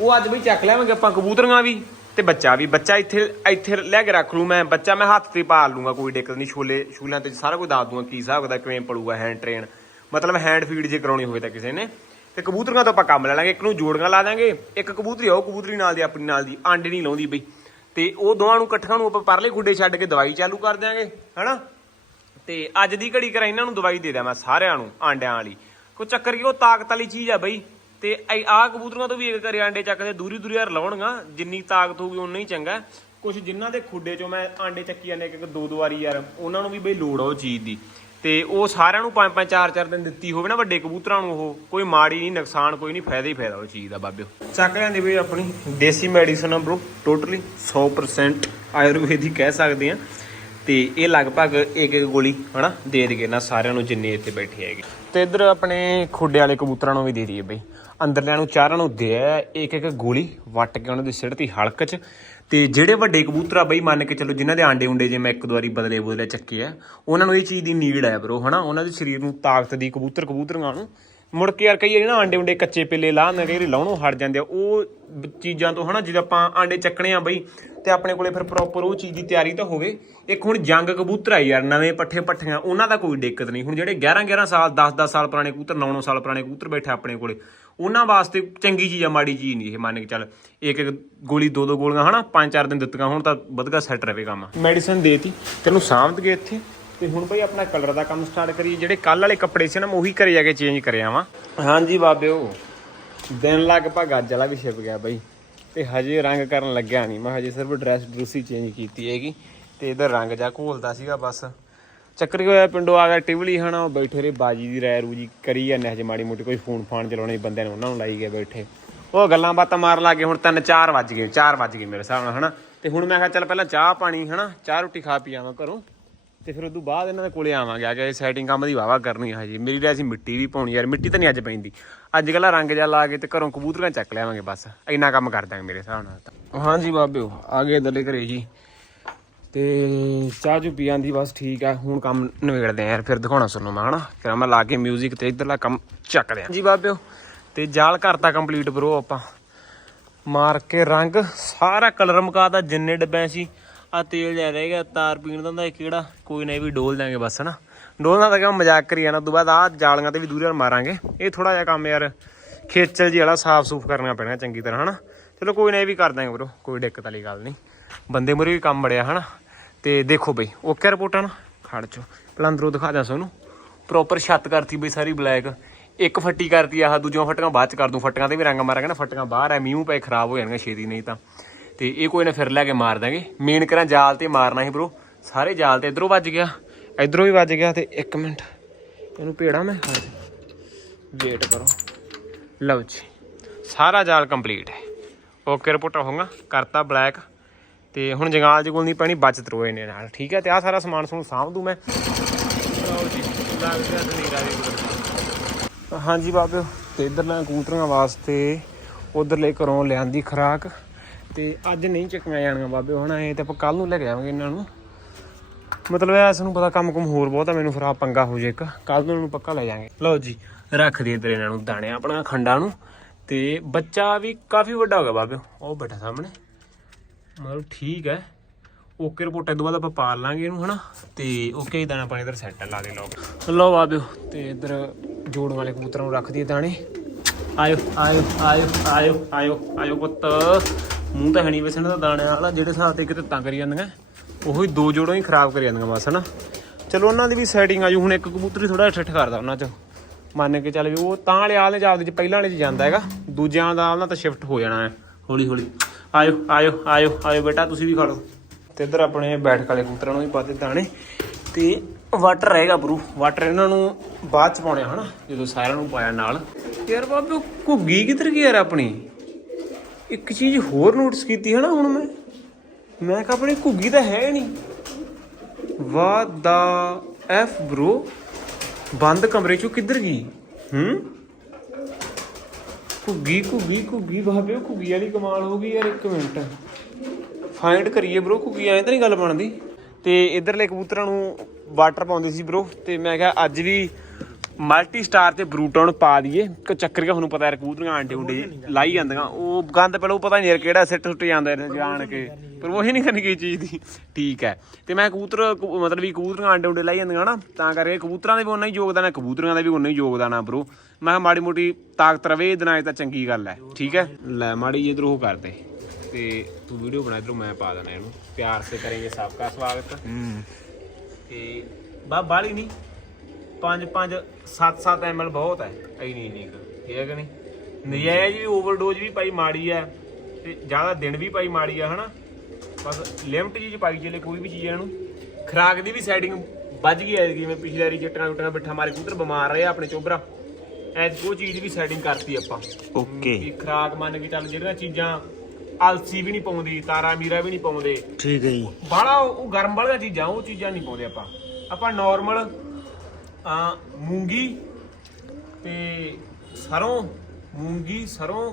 ਉਹ ਅੱਜ ਵੀ ਚੱਕ ਲਿਆਵਾਂਗੇ ਆਪਾਂ ਕਬੂਤਰਾਂ ਵੀ ਤੇ ਬੱਚਾ ਵੀ। ਬੱਚਾ ਇੱਥੇ ਇੱਥੇ ਲੈ ਕੇ ਰੱਖ ਲੂ ਮੈਂ। ਬੱਚਾ ਮੈਂ ਹੱਥ ਤੇ ਪਾਲ ਲੂੰਗਾ ਕੋਈ ਦਿੱਕਤ ਨਹੀਂ। ਛੋਲੇ, ਛੂਲਿਆਂ ਤੇ ਸਾਰਾ ਕੁਝ ਦੱਸ ਦੂੰਗਾ ਕੀ ਹਿਸਾਬ ਦਾ ਕਿਵੇਂ ਪੜੂਗਾ ਹੈਂਡ ਟ੍ਰੇਨ ਮਤਲਬ ਹੈਂਡ ਫੀਡ ਜੇ ਕਰਾਉਣੀ ਹੋਵੇ ਤਾਂ ਕਿਸੇ ਨੇ। ਤੇ ਕਬੂਤਰੀਆਂ ਤੋਂ ਆਪਾਂ ਕੰਮ ਲੈ ਲਾਂਗੇ। ਇੱਕ ਨੂੰ ਜੋੜੀਆਂ ਲਾ ਦਾਂਗੇ, ਇੱਕ ਕਬੂਤਰੀ ਉਹ ਕਬੂਤਰੀ ਨਾਲ ਦੀ, ਆਪਣੀ ਨਾਲ ਦੀ, ਆਂਡੇ ਨਹੀਂ ਲਾਉਂਦੀ ਬਈ। ਤੇ ਉਹ ਦੋਵਾਂ ਨੂੰ, ਇਕੱਠਿਆਂ ਨੂੰ ਆਪਾਂ ਪਰਲੇ ਗੁੱਡੇ ਛੱਡ ਕੇ ਦਵਾਈ ਚਾਲੂ ਕਰ ਦਿਆਂਗੇ, ਹਨਾ? ਤੇ ਅੱਜ ਦੀ ਘੜੀ ਕਰਾਂ ਇਹਨਾਂ ਨੂੰ ਦਵਾਈ ਦੇ ਦਿਆਂ ਮੈਂ ਸਾਰਿਆਂ ਨੂੰ, ਆਂਡਿਆਂ ਵਾਲੀ। ਕੋ ਚੱਕਰ ਕੀ, ਉਹ ਤਾਕਤ ਵਾਲੀ ਚੀਜ਼ ਆ ਬਈ। ਤੇ ਆ ਕਬੂਤਰਾਂ ਤੋਂ ਵੀ ਇੱਕ ਕਰੇ ਆਂਡੇ ਚੱਕਦੇ, ਦੂਰੀ ਦੂਰੀ ਯਾਰ ਲਾਉਣਗਾ ਜਿੰਨੀ ਤਾਕਤ ਹੋਊਗੀ ਉਨਾ ਹੀ ਚੰਗਾ। ਕੁਝ ਜਿਨ੍ਹਾਂ ਦੇ ਖੁੱਡੇ ਚੋਂ ਮੈਂ ਆਂਡੇ ਚੱਕੀ ਜਾਂਦੇ ਇੱਕ ਇੱਕ ਦੋ ਦੋ ਵਾਰੀ ਯਾਰ, ਉਹਨਾਂ ਨੂੰ ਵੀ ਬਈ ਲੋੜ ਆ ਉਹ ਚੀਜ਼ ਦੀ। ਤੇ ਉਹ ਸਾਰਿਆਂ ਨੂੰ ਪੰਜ ਪੰਜ ਚਾਰ ਚਾਰ ਦਿਨ ਦਿੱਤੀ ਹੋਵੇ ਨਾ ਵੱਡੇ ਕਬੂਤਰਾਂ ਨੂੰ ਉਹ, ਕੋਈ ਮਾੜੀ ਨਹੀਂ, ਨੁਕਸਾਨ, ਕੋਈ ਨਹੀਂ, ਫਾਇਦਾ ਹੀ ਫਾਇਦਾ ਉਹ ਚੀਜ਼ ਦਾ ਬਾਬਿਓ। ਚੱਕ ਲਿਆਂਦੀ ਬਈ ਆਪਣੀ ਦੇਸੀ ਮੈਡੀਸਨ ਆ ਬ్రో ਟੋਟਲੀ 100% ਆਯੁਰਵੇਦਿਕ ਕਹਿ ਸਕਦੇ ਆ। ਤੇ ਇਹ ਲਗਭਗ ਇੱਕ ਇੱਕ ਗੋਲੀ ਹਨਾ, ਦੇ ਦੇਗੇ ਨਾ ਸਾਰਿਆਂ ਨੂੰ ਜਿੰਨੇ ਇੱਥੇ ਬੈਠੇ ਹੈਗੇ। ਤੇ ਇੱਧਰ ਆਪਣੇ ਖੁੱਡੇ ਵਾਲੇ ਕਬੂਤਰਾਂ ਨੂੰ ਵੀ ਦੇ ਦਈਏ ਬਈ। ਅੰਦਰਲਿਆਂ ਨੂੰ ਚਾਰਾਂ ਨੂੰ ਦੇ ਇੱਕ ਇੱਕ ਗੋਲੀ, ਵੱਟ ਕੇ ਉਹਨਾਂ ਦੀ ਸਿੜਤੀ ਹਲਕ 'ਚ। ਤੇ ਜਿਹੜੇ ਵੱਡੇ ਕਬੂਤਰ ਆ ਬਈ, ਮੰਨ ਕੇ ਚਲੋ ਜਿਨ੍ਹਾਂ ਦੇ ਆਂਡੇ ਉਂਡੇ ਜੇ ਮੈਂ ਇੱਕ ਦੋ ਵਾਰੀ ਬਦਲੇ ਬਦਲੇ ਚੱਕੇ ਆ, ਉਹਨਾਂ ਨੂੰ ਇਹ ਚੀਜ਼ ਦੀ ਨੀਡ ਹੈ ਬ్రో ਹਨਾ? ਉਹਨਾਂ ਦੇ ਸਰੀਰ ਨੂੰ ਤਾਕਤ ਦੀ, ਕਬੂਤਰ ਕਬੂਤਰਾਂ ਨੂੰ। ਮੁੜ ਕੇ ਯਾਰ ਕਈ ਵਾਰੀ ਨਾ ਆਂਡੇ ਉਂਡੇ ਕੱਚੇ ਪਿੱਲੇ ਲਾਹਨ ਕਈ ਵਾਰੀ ਲਾਉਣੋਂ ਹਟ ਜਾਂਦੇ ਆ। ਉਹ ਚੀਜ਼ਾਂ ਤੋਂ, ਹਨਾ, ਜਦੋਂ ਆਪਾਂ ਆਂਡੇ ਚੱਕਣੇ ਆ ਬਈ, ਤੇ ਆਪਣੇ ਕੋਲੇ ਫਿਰ ਪ੍ਰੋਪਰ ਉਹ ਚੀਜ਼ ਦੀ ਤਿਆਰੀ ਤਾਂ ਹੋਵੇ। ਇੱਕ ਹੁਣ ਜੰਗ ਕਬੂਤਰ ਆ ਯਾਰ, ਨਵੇਂ ਪੱਠੇ ਪੱਠੀਆਂ, ਉਹਨਾਂ ਦਾ ਕੋਈ ਦਿੱਕਤ ਨਹੀਂ। ਹੁਣ ਜਿਹੜੇ 11 11 ਸਾਲ 10 10 ਸਾਲ ਪੁਰਾਣੇ ਕਬੂਤਰ 9 9 ਸਾਲ ਪੁਰਾਣੇ ਕਬੂਤਰ ਬੈਠੇ ਆਪਣੇ ਕੋਲੇ ਉਹਨਾਂ ਵਾਸਤੇ ਚੰਗੀ ਚੀਜ਼ ਆ ਮਾੜੀ ਚੀਜ਼ ਨਹੀਂ ਇਹ ਮੰਨ ਕੇ ਚੱਲ ਇੱਕ ਇੱਕ ਗੋਲੀ ਦੋ ਦੋ ਗੋਲੀਆਂ ਹਨਾ ਪੰਜ ਚਾਰ ਦਿਨ ਦਿੱਤੀਆਂ ਹੁਣ ਤਾਂ ਵਧਗਾ ਸੈੱਟ ਰਵੇ ਕੰਮ। ਮੈਡੀਸਨ ਦੇਤੀ ਤੈਨੂੰ ਸਾਂਭ ਗਏ ਇੱਥੇ ਤੇ ਹੁਣ ਬਈ ਆਪਣਾ ਕਲਰ ਦਾ ਕੰਮ ਸਟਾਰਟ ਕਰੀਏ ਜਿਹੜੇ ਕੱਲ ਵਾਲੇ ਕੱਪੜੇ ਸੀ ਨਾ ਮੈਂ ਉਹੀ ਘਰੇ ਜਾ ਕੇ ਚੇਂਜ ਕਰਿਆ ਵਾਂ। ਹਾਂਜੀ ਬਾਬਿਓ। ਦਿਨ ਲਗਭਗ ਅੱਜ ਵਾਲਾ ਵੀ ਛਿਪ ਗਿਆ ਬਈ ਤੇ ਹਜੇ ਰੰਗ ਕਰਨ ਲੱਗਿਆ ਨਹੀਂ ਮੈਂ ਹਜੇ ਸਿਰਫ ਡਰੈਸ ਡਰੂਸੀ ਚੇਂਜ ਕੀਤੀ ਹੈਗੀ ਤੇ ਇਧਰ ਰੰਗ ਜਾ ਘੋਲਦਾ ਸੀਗਾ ਬਸ। ਚੱਕਰ ਕੀ ਹੋਇਆ, ਪਿੰਡੋਂ ਆ ਗਿਆ ਟਿਵਲੀ ਹਨਾ, ਉਹ ਬੈਠੇ ਰੇ ਬਾਜੀ ਦੀ ਰੈ ਰੂਜੀ ਕਰੀ ਜਾਂਦੇ ਹਜੇ ਮਾੜੀ ਮੋਟੀ, ਕੋਈ ਫੋਨ ਫਾਨ ਚਲਾਉਣੇ ਬੰਦਿਆਂ ਨੇ ਉਹਨਾਂ ਨੂੰ ਲਾਈ ਗਏ ਬੈਠੇ। ਉਹ ਗੱਲਾਂ ਬਾਤਾਂ ਮਾਰ ਲੱਗੇ ਹੁਣ ਤਿੰਨ ਚਾਰ ਵੱਜ ਗਏ, ਚਾਰ ਵੱਜ ਗਏ ਮੇਰੇ ਹਿਸਾਬ ਨਾਲ, ਹਨਾ। ਤੇ ਹੁਣ ਮੈਂ ਕਿਹਾ ਚੱਲ ਪਹਿਲਾਂ ਚਾਹ ਪਾਣੀ, ਹਨਾ, ਚਾਹ ਰੋਟੀ ਖਾ ਪੀ ਆਵਾਂ ਘਰੋਂ। ਤੇ ਫਿਰ ਉਦੋਂ ਬਾਅਦ ਇਹਨਾਂ ਦੇ ਕੋਲੇ ਆਵਾਂਗੇ, ਆ ਕੇ ਸੈਟਿੰਗ ਕੰਮ ਦੀ ਵਾਵਾ ਕਰਨੀ ਹੈ ਹਜੇ। ਮੇਰੀ ਰਹਿ ਸੀ ਮਿੱਟੀ ਵੀ ਪਾਉਣੀ, ਯਾਰ ਮਿੱਟੀ ਤਾਂ ਨਹੀਂ ਅੱਜ ਪੈਂਦੀ। ਅੱਜ ਕੱਲ੍ਹ ਰੰਗ ਜਾ ਲਾ ਕੇ ਤੇ ਘਰੋਂ ਕਬੂਤਰਾਂ ਚੱਕ ਲਿਆਵਾਂਗੇ ਬਸ। ਇੰਨਾ ਕੰਮ ਕਰ ਦਾਂਗੇ ਮੇਰੇ ਹਿਸਾਬ ਨਾਲ ਤਾਂ। ਹਾਂਜੀ ਬਾਬਿਓ, ਆ ਗਏ ਇਧਰਲੇ ਘਰੇ ਜੀ। ਤੇ ਚਾਹ ਚੂ ਪੀਆਂ ਦੀ ਬਸ ਠੀਕ ਆ। ਹੁਣ ਕੰਮ ਨਵੇੜਦੇ ਆ ਯਾਰ ਫਿਰ ਦਿਖਾਉਣਾ ਸੁਣੋ ਮੈਂ ਹਨਾ? ਫਿਰ ਮੈਂ ਲਾ ਕੇ 뮤직 ਤੇ ਇਧਰਲਾ ਕੰਮ ਚੱਕਦੇ ਆ ਜੀ ਬਾਬਿਓ। ਤੇ ਜਾਲ ਕਰਤਾ ਕੰਪਲੀਟ ਬਰੋ ਆਪਾਂ। ਮਾਰ ਕੇ ਰੰਗ ਸਾਰਾ ਕਲਰ ਮੁਕਾਤਾ ਜਿੰਨੇ ਡੱਬੇ ਸੀ। ਆ ਤੇਲ ਜਾ ਰਹਿ ਗਿਆ ਤਾਰ ਪੀਣ ਦਾ ਹੁੰਦਾ ਇਹ ਕਿਹੜਾ? ਕੋਈ ਨਹੀਂ ਵੀ ਡੋਲ ਦਾਂਗੇ ਬਸ ਹਨਾ? ਡੋਲਣਾ ਤਾਂ ਕਿਉਂ ਮਜ਼ਾਕ ਕਰੀ ਜਾਣਾ? ਉਦੋਂ ਬਾਅਦ ਆ ਜਾਲੀਆਂ ਤੇ ਵੀ ਦੂਰੀ ਮਾਰਾਂਗੇ। ਇਹ ਥੋੜਾ ਜਿਹਾ ਕੰਮ ਯਾਰ ਖੇਚਲ ਜੀ ਵਾਲਾ ਸਾਫ਼ ਸੂਫ ਕਰਨਾ ਪੈਣਾ ਚੰਗੀ ਤਰ੍ਹਾਂ ਹਨਾ? ਚਲੋ ਕੋਈ ਨਹੀਂ ਵੀ ਕਰ ਦਾਂਗੇ ਬਰੋ ਕੋਈ ਦਿੱਕਤ ਵਾਲੀ ਗੱਲ ਨਹੀਂ। ਬੰਦੇ ਮੁਰੇ ਵੀ ਕੰਮ ਬੜਿਆ ਹਨਾ? ਤੇ ਦੇਖੋ ਬਈ, ਓਕੇ ਰਿਪੋਰਟਾਂ ਨਾ? ਖੜ ਚੋ ਪਹਿਲਾਂ ਅੰਦਰੋਂ ਦਿਖਾ ਦਿਆਂ ਤੁਹਾਨੂੰ ਪ੍ਰੋਪਰ ਛੱਤ ਕਰਤੀ ਬਈ ਸਾਰੀ ਬਲੈਕ ਇੱਕ ਫੱਟੀ ਕਰਤੀ ਆਹ, ਦੂਜੀਆਂ ਫੱਟੀਆਂ ਬਾਅਦ ਚ ਕਰ ਦੂੰ। ਫੱਟੀਆਂ ਤੇ ਵੀ ਰੰਗ ਮਾਰਾਂਗੇ ਨਾ, ਫੱਟੀਆਂ ਬਾਹਰ ਐ, ਮੀਂਹ ਪਏ, ਖਰਾਬ ਹੋ ਜਾਣਗੇ ਛੇਤੀ, ਨਹੀਂ ਤਾਂ। ਤੇ ਇਹ ਕੋਈ ਨਾ ਫਿਰ ਲੈ ਕੇ ਮਾਰ ਦਾਂਗੇ ਮੇਨ ਕਰਾਂ ਜਾਲ ਤੇ ਮਾਰਨਾ ਸੀ ਬ్రో ਸਾਰੇ ਜਾਲ ਤੇ ਇਧਰੋਂ ਵੱਜ ਗਿਆ। ਇਧਰੋਂ ਵੀ ਵੱਜ ਗਿਆ ਤੇ 1 ਮਿੰਟ। ਇਹਨੂੰ ਭੇੜਾ ਮੈਂ ਵੇਟ ਕਰੋ। ਲਓ ਜੀ। ਸਾਰਾ ਜਾਲ ਕੰਪਲੀਟ ਹੈ। ਓਕੇ ਰਿਪੋਰਟ ਹੋਊਗਾ। ਕਰਤਾ ਬਲੈਕ ਤੇ ਹੁਣ ਜੰਗਾਲ ਜਗੁਲ ਨਹੀਂ ਪੈਣੀ ਬਚਤ ਰੋ ਇਹਨੇ ਨਾਲ ਠੀਕ ਹੈ? ਤੇ ਆ ਸਾਰਾ ਸਮਾਨ ਸਮੂਨ ਸਾਂਭ ਦੂੰ ਮੈਂ। ਲਓ ਜੀ ਵੀ ਹਾਂਜੀ ਬਾਬਿਓ ਤੇ ਇਧਰਲੇ ਕਬੂਤਰਾਂ ਵਾਸਤੇ ਉਧਰਲੇ ਘਰੋਂ ਲਿਆਂਦੀ ਖਰਾਕ ਤੇ ਅੱਜ ਨਹੀਂ ਚੱਕੀਆਂ ਜਾਣੀਆਂ ਬਾਬਿਓ ਹਨਾ ਇਹ ਤੇ ਆਪਾਂ ਕੱਲ ਨੂੰ ਲੈ ਕੇ ਆਵਾਂਗੇ ਇਹਨਾਂ ਨੂੰ। ਮਤਲਬ ਐ ਨੂੰ ਪਤਾ ਕੰਮ ਕੁਮ ਹੋਰ ਬਹੁਤ ਆ ਮੈਨੂੰ ਫਿਰ ਆ ਪੰਗਾ ਹੋ ਜੇ ਇੱਕ। ਕੱਲ ਨੂੰ ਇਹਨੂੰ ਪੱਕਾ ਲੈ ਜਾਾਂਗੇ। ਲਓ ਜੀ ਰੱਖ ਦੇ ਇਧਰ ਇਹਨਾਂ ਨੂੰ ਦਾਣੇ ਆਪਣਾ ਖੰਡਾਂ ਨੂੰ ਤੇ ਬੱਚਾ ਵੀ ਕਾਫੀ ਵੱਡਾ ਹੋ ਗਿਆ ਬਾਬਿਓ ਉਹ ਬੈਠਾ ਸਾਹਮਣੇ। ਮਤਲਬ ਠੀਕ ਹੈ। ਓਕੇ ਰਿਪੋਰਟ ਤੋਂ ਬਾਅਦ ਆਪਾਂ ਪਾਲ ਲਾਂਗੇ ਇਹਨੂੰ, ਹਨਾ? ਤੇ ਓਕੇ ਹੀ ਦਾਣਾ ਪਾਣੀ ਇਧਰ ਸੈੱਟ ਲਾ ਦੇ ਲੋਕ। ਲਓ ਆ ਦਿਓ, ਤੇ ਇਧਰ ਜੋੜਨ ਵਾਲੇ ਕਬੂਤਰਾਂ ਨੂੰ ਰੱਖ ਦਈਏ ਦਾਣੇ। ਆਇਓ ਆਇਓ ਆਇਓ ਆਇਓ ਆਇਓ ਆਇਓ ਪੁੱਤ। ਮੂੰਹ ਤਾਂ ਹਣੀ ਵਸਣ ਦਾ ਦਾਣੇ ਵਾਲਾ, ਜਿਹੜੇ ਹਿਸਾਬ ਤੇ ਕਿਤੇ ਤਾਂ ਕਰੀ ਜਾਂਦੀਆਂ। ਉਹੀ ਦੋ ਜੋੜੋਂ ਹੀ ਖਰਾਬ ਕਰੀ ਜਾਂਦੀਆਂ ਬਸ, ਹਨਾ? ਚਲੋ, ਉਹਨਾਂ ਦੀ ਵੀ ਸੈਟਿੰਗ ਆਜੂ ਹੁਣ ਇੱਕ ਕਬੂਤਰ ਹੀ ਥੋੜਾ ਠੱਠ ਕਰਦਾ ਉਹਨਾਂ ਚ। ਮੰਨ ਕੇ ਚੱਲ ਵੀ ਉਹ ਤਾਂ ਵਾਲੇ ਆਲੇ ਚ ਆਪਦੇ ਚ ਪਹਿਲਾਂ ਵਾਲੇ ਚ ਜਾਂਦਾ ਹੈਗਾ, ਦੂਜਿਆਂ ਦਾ ਉਹਨਾਂ ਤਾਂ ਸ਼ਿਫਟ ਹੋ ਜਾਣਾ ਹੈ। ਹੌਲੀ ਹੌਲੀ ਆਇਓ ਆਇਓ ਆਇਓ ਆਇਓ ਬੇਟਾ ਤੁਸੀਂ ਵੀ ਖਾ ਲਓ। ਤੇ ਇੱਧਰ ਆਪਣੇ ਬੈਠਕ ਵਾਲੇ ਕਬੂਤਰਾਂ ਨੂੰ ਵੀ ਪਾ ਦੇ ਦਾਣੇ। ਤੇ ਵਾਟਰ ਰਹੇਗਾ ਬਰੂ ਵਾਟਰ ਇਹਨਾਂ ਨੂੰ ਬਾਅਦ ਚ ਪਾਉਣੇ ਆ, ਹਨਾ? ਜਦੋਂ ਸਾਰਿਆਂ ਨੂੰ ਪਾਇਆ ਨਾਲ। ਯਾਰ ਬਾਬੇ ਘੁੱਗੀ ਕਿੱਧਰ ਗਈ ਯਾਰ ਆਪਣੀ? ਇੱਕ ਚੀਜ਼ ਹੋਰ ਨੋਟਿਸ ਕੀਤੀ ਹੈ ਨਾ ਹੁਣ ਮੈਂ? ਮੈਂ ਕਿਹਾ ਆਪਣੀ ਘੁੱਗੀ ਤਾਂ ਹੈ ਨਹੀਂ। ਵਾਟ ਦਾ ਐਫ ਬ్రో ਬੰਦ ਕਮਰੇ ਚੋਂ ਕਿੱਧਰ ਗਈ? ਹੂੰ? ਘੁੱਗੀ ਘੁੱਗੀ ਘੁੱਗੀ ਬਾਬੇ ਘੁੱਗੀ ਵਾਲੀ ਕਮਾਲ ਹੋ ਗਈ ਯਾਰ, ਇੱਕ ਮਿੰਟ। ਫਾਈਂਡ ਕਰੀਏ ਬ్రో ਘੁੱਗੀ ਐਂ ਤਾਂ ਨਹੀਂ ਗੱਲ ਬਣਦੀ। ਤੇ ਇਧਰਲੇ ਕਬੂਤਰਾਂ ਨੂੰ ਵਾਟਰ ਪਾਉਂਦੇ ਸੀ ਬ్రో ਤੇ ਮੈਂ ਕਿਹਾ ਅੱਜ ਵੀ ਮਲਟੀ ਸਟਾਰ ਤੇ ਬਰੂਟਾਉਣ ਪਾ ਦਈਏ। ਕਿ ਚੱਕਰ ਕਿ ਤੁਹਾਨੂੰ ਪਤਾ ਯਾਰ ਕਬੂਤਰੀਆਂ ਆਂਡੇ ਉਂਡੇ ਲਾਈ ਜਾਂਦੀਆਂ। ਉਹ ਗੰਦ ਪਹਿਲਾਂ ਉਹ ਪਤਾ ਨਹੀਂ ਯਾਰ ਕਿਹੜਾ ਸਿੱਟ ਸੁੱਟ ਜਾਂਦਾ ਯਾਰ ਜਾਣ ਕੇ। ਪਰ ਉਹ ਹੀ ਨਹੀਂ ਕਰਨੀ ਕੀ ਚੀਜ਼ ਦੀ। ਠੀਕ ਹੈ। ਤੇ ਮੈਂ ਕਬੂਤਰ ਮਤਲਬ ਵੀ ਕਬੂਤਰੀਆਂ ਆਂਡੇ ਉਂਡੇ ਲਾਈ ਜਾਂਦੀਆਂ ਨਾ ਤਾਂ ਕਰਕੇ ਕਬੂਤਰਾਂ ਦੇ ਵੀ ਉਹਨਾਂ ਹੀ ਯੋਗਦਾਨ ਹੈ ਕਬੂਤਰੀਆਂ ਦਾ ਵੀ ਉਹਨਾਂ ਹੀ ਯੋਗਦਾਨ ਆ ਬਰੋ ਮੈਂ ਮਾੜੀ ਮੋਟੀ ਤਾਕਤ ਰਵੇ ਇਹਦੇ ਨਾਲ ਤਾਂ ਚੰਗੀ ਗੱਲ ਹੈ। ਠੀਕ ਹੈ। ਲੈ ਮਾੜੀ ਇਧਰ ਉਹ ਕਰਦੇ ਤੇ ਤੂੰ ਵੀਡੀਓ ਬਣਾ ਇਧਰੋਂ ਮੈਂ ਪਾ ਦੇਣਾ ਇਹਨੂੰ। ਪਿਆਰ ਸੇ ਕਰਾਂਗੇ ਸਭ ਦਾ ਸਵਾਗਤ। ਤੇ ਬਾ ਬਾਲੀ ਨਹੀਂ। 5 5 7 7 ml ਬਹੁਤ ਹੈ। ਐ ਨਹੀਂ ਨਹੀਂ ਠੀਕ ਹੈ ਕਿ ਨਹੀਂ? ਨਜਾਇਜ਼ ਵੀ ਓਵਰਡੋਜ਼ ਵੀ ਪਾਈ ਮਾੜੀ ਹੈ ਤੇ ਜ਼ਿਆਦਾ ਦਿਨ ਵੀ ਪਾਈ ਮਾੜੀ ਆ ਹਨਾ? ਬਸ ਲਿਮਟ ਜੀ ਚ ਪਾਈ ਚਲੇ ਕੋਈ ਵੀ ਚੀਜ਼ ਇਹਨੂੰ। ਖਰਾਕ ਦੀ ਵੀ ਸੈਟਿੰਗ ਵੱਜ ਗਈ ਐ ਜਿਵੇਂ ਪਿਛਲੀ ਵਾਰੀ ਜੱਟਾਂ ਜੁੱਟਾਂ ਬਿਠਾ ਮਾਰੇ ਕਬੂਤਰ ਬਿਮਾਰ ਰਹੇ ਆ ਆਪਣੇ ਚੋਬਰਾ। ਐਤ ਕੋ ਚੀਜ਼ ਵੀ ਸੈਟਿੰਗ ਕਰਤੀ ਆਪਾਂ। ਓਕੇ। ਕਿ ਖਰਾਕ ਮੰਨ ਕੇ ਚੱਲ ਜਿਹੜੀਆਂ ਚੀਜ਼ਾਂ ਅਲਸੀ ਵੀ ਨਹੀਂ ਪਾਉਂਦੀ ਤਾਰਾ ਮੀਰਾ ਵੀ ਨਹੀਂ ਪਾਉਂਦੇ। ਠੀਕ ਹੈ ਜੀ। ਬਾਹਲਾ ਉਹ ਗਰਮ ਵਾਲੀਆਂ ਚੀਜ਼ਾਂ ਉਹ ਚੀਜ਼ਾਂ ਨਹੀਂ ਪਾਉਂਦੇ ਆਪਾਂ। ਆਪਾਂ ਨਾਰਮਲ ਆ ਮੂੰਗੀ ਤੇ ਸਰੋਂ ਮੂੰਗੀ ਸਰੋਂ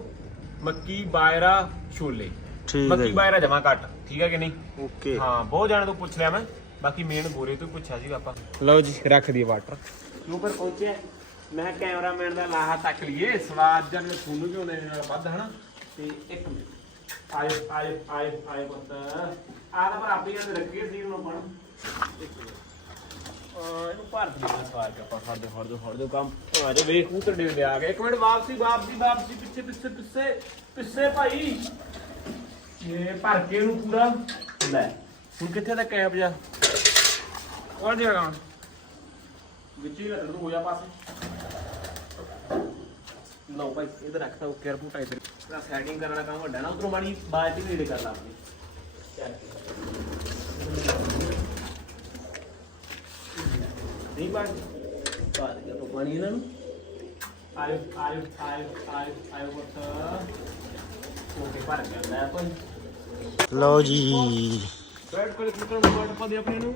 ਮੱਕੀ ਬਾਇਰਾ ਛੋਲੇ। ਠੀਕ ਹੈ ਮੱਕੀ ਜੀ ਬਾਇਰਾ ਜਮਾ ਘੱਟ ਠੀਕ ਹੈ ਕਿ ਨਹੀਂ? ਓਕੇ। ਹਾਂ ਬਹੁਤ ਜਾਣੇ ਤੋਂ ਪੁੱਛ ਲਿਆ ਮੈਂ। ਬਾਕੀ ਮੇਨ ਗੋਰੇ ਤੋਂ ਹੀ ਪੁੱਛਿਆ ਸੀਗਾ ਆਪਾਂ। ਲਓ ਜੀ ਰੱਖ ਦਈਏ ਵਾਟਰ ਕਿਉਂ ਪਰ ਪਹੁੰਚਿਆ ਮੈਂ ਕੈਮਰਾਮੈਨ ਦਾ ਲਾਹਾ ਤੱਕ ਲਈਏ। ਸਵਾਦ ਜਨ ਤੁਹਾਨੂੰ ਵੀ ਉਹਨੇ ਨਾਲ ਵੱਧ ਹਨਾ? ਤੇ ਇੱਕ ਮਿੰਟ। ਆਏ ਆਏ ਆਏ ਆਏ ਪੁੱਤ। ਆਹ ਤਾਂ ਪਰ ਆਪੇ ਰੱਖੀਏ ਸੀ ਨੂੰ ਆਪਾਂ ਇੱਕ ਮਿੰਟ। ਇਹਨੂੰ ਭਰ ਦਈਏ ਸਵਾਦ ਕੇ ਆਪਾਂ ਫੜ ਦੇ ਫੜ ਦੇ ਫੜ ਦੇ ਕੰਮ। ਆ ਜਾ ਵੇਖ ਕੂਤਰ ਡੇ ਦੇ ਆ ਗਏ ਇੱਕ ਮਿੰਟ ਵਾਪਸੀ ਵਾਪਸੀ ਵਾਪਸੀ ਪਿੱਛੇ ਪਿੱਛੇ ਪਿੱਛੇ ਪਿੱਛੇ ਭਾਈ। ਇਹ ਭਰ ਕੇ ਇਹਨੂੰ ਪੂਰਾ ਲੈ। ਹੁਣ ਕਿੱਥੇ ਤੱਕ ਆਇਆ ਪਿਆ ਔਰ ਜਗ੍ਹਾ ਵਿੱਚ ਹੀ ਰੱਖ ਹੋ ਜਾ ਪਾਸੇ। ਲਓ ਭਾਈ ਇਧਰ ਰੱਖਤਾ ਉਹ ਕੇਅਰ ਪੁੱਟਾ ਇਧਰ ਸੈਟਿੰਗ ਕਰਨ ਦਾ ਕੰਮ ਵੱਡਾ ਨਾ ਉਧਰੋਂ ਮਾੜੀ ਬਾਲਟੀ ਨੇੜੇ ਕਰ ਲਾ ਆਪਣੀ। ਚੱਲ। ਨਹੀਂ ਬਾੜ ਬਾੜ ਗਿਆ ਤੋਂ ਪਾਣੀ ਇਹਨਾਂ ਨੂੰ। ਆਇਓ ਆਇਓ ਆਇਓ ਆਇਓ ਆਇਓ ਪੁੱਤ। ਕੋਟੇ ਭਰ ਗਿਆ ਲੈ ਭਾਈ ਲਓ ਜੀ। ਬੈਠ ਕੋਲ ਕੁੱਤਰ ਨੂੰ ਬਾੜ ਪਾ ਦੇ ਆਪਣੇ ਨੂੰ।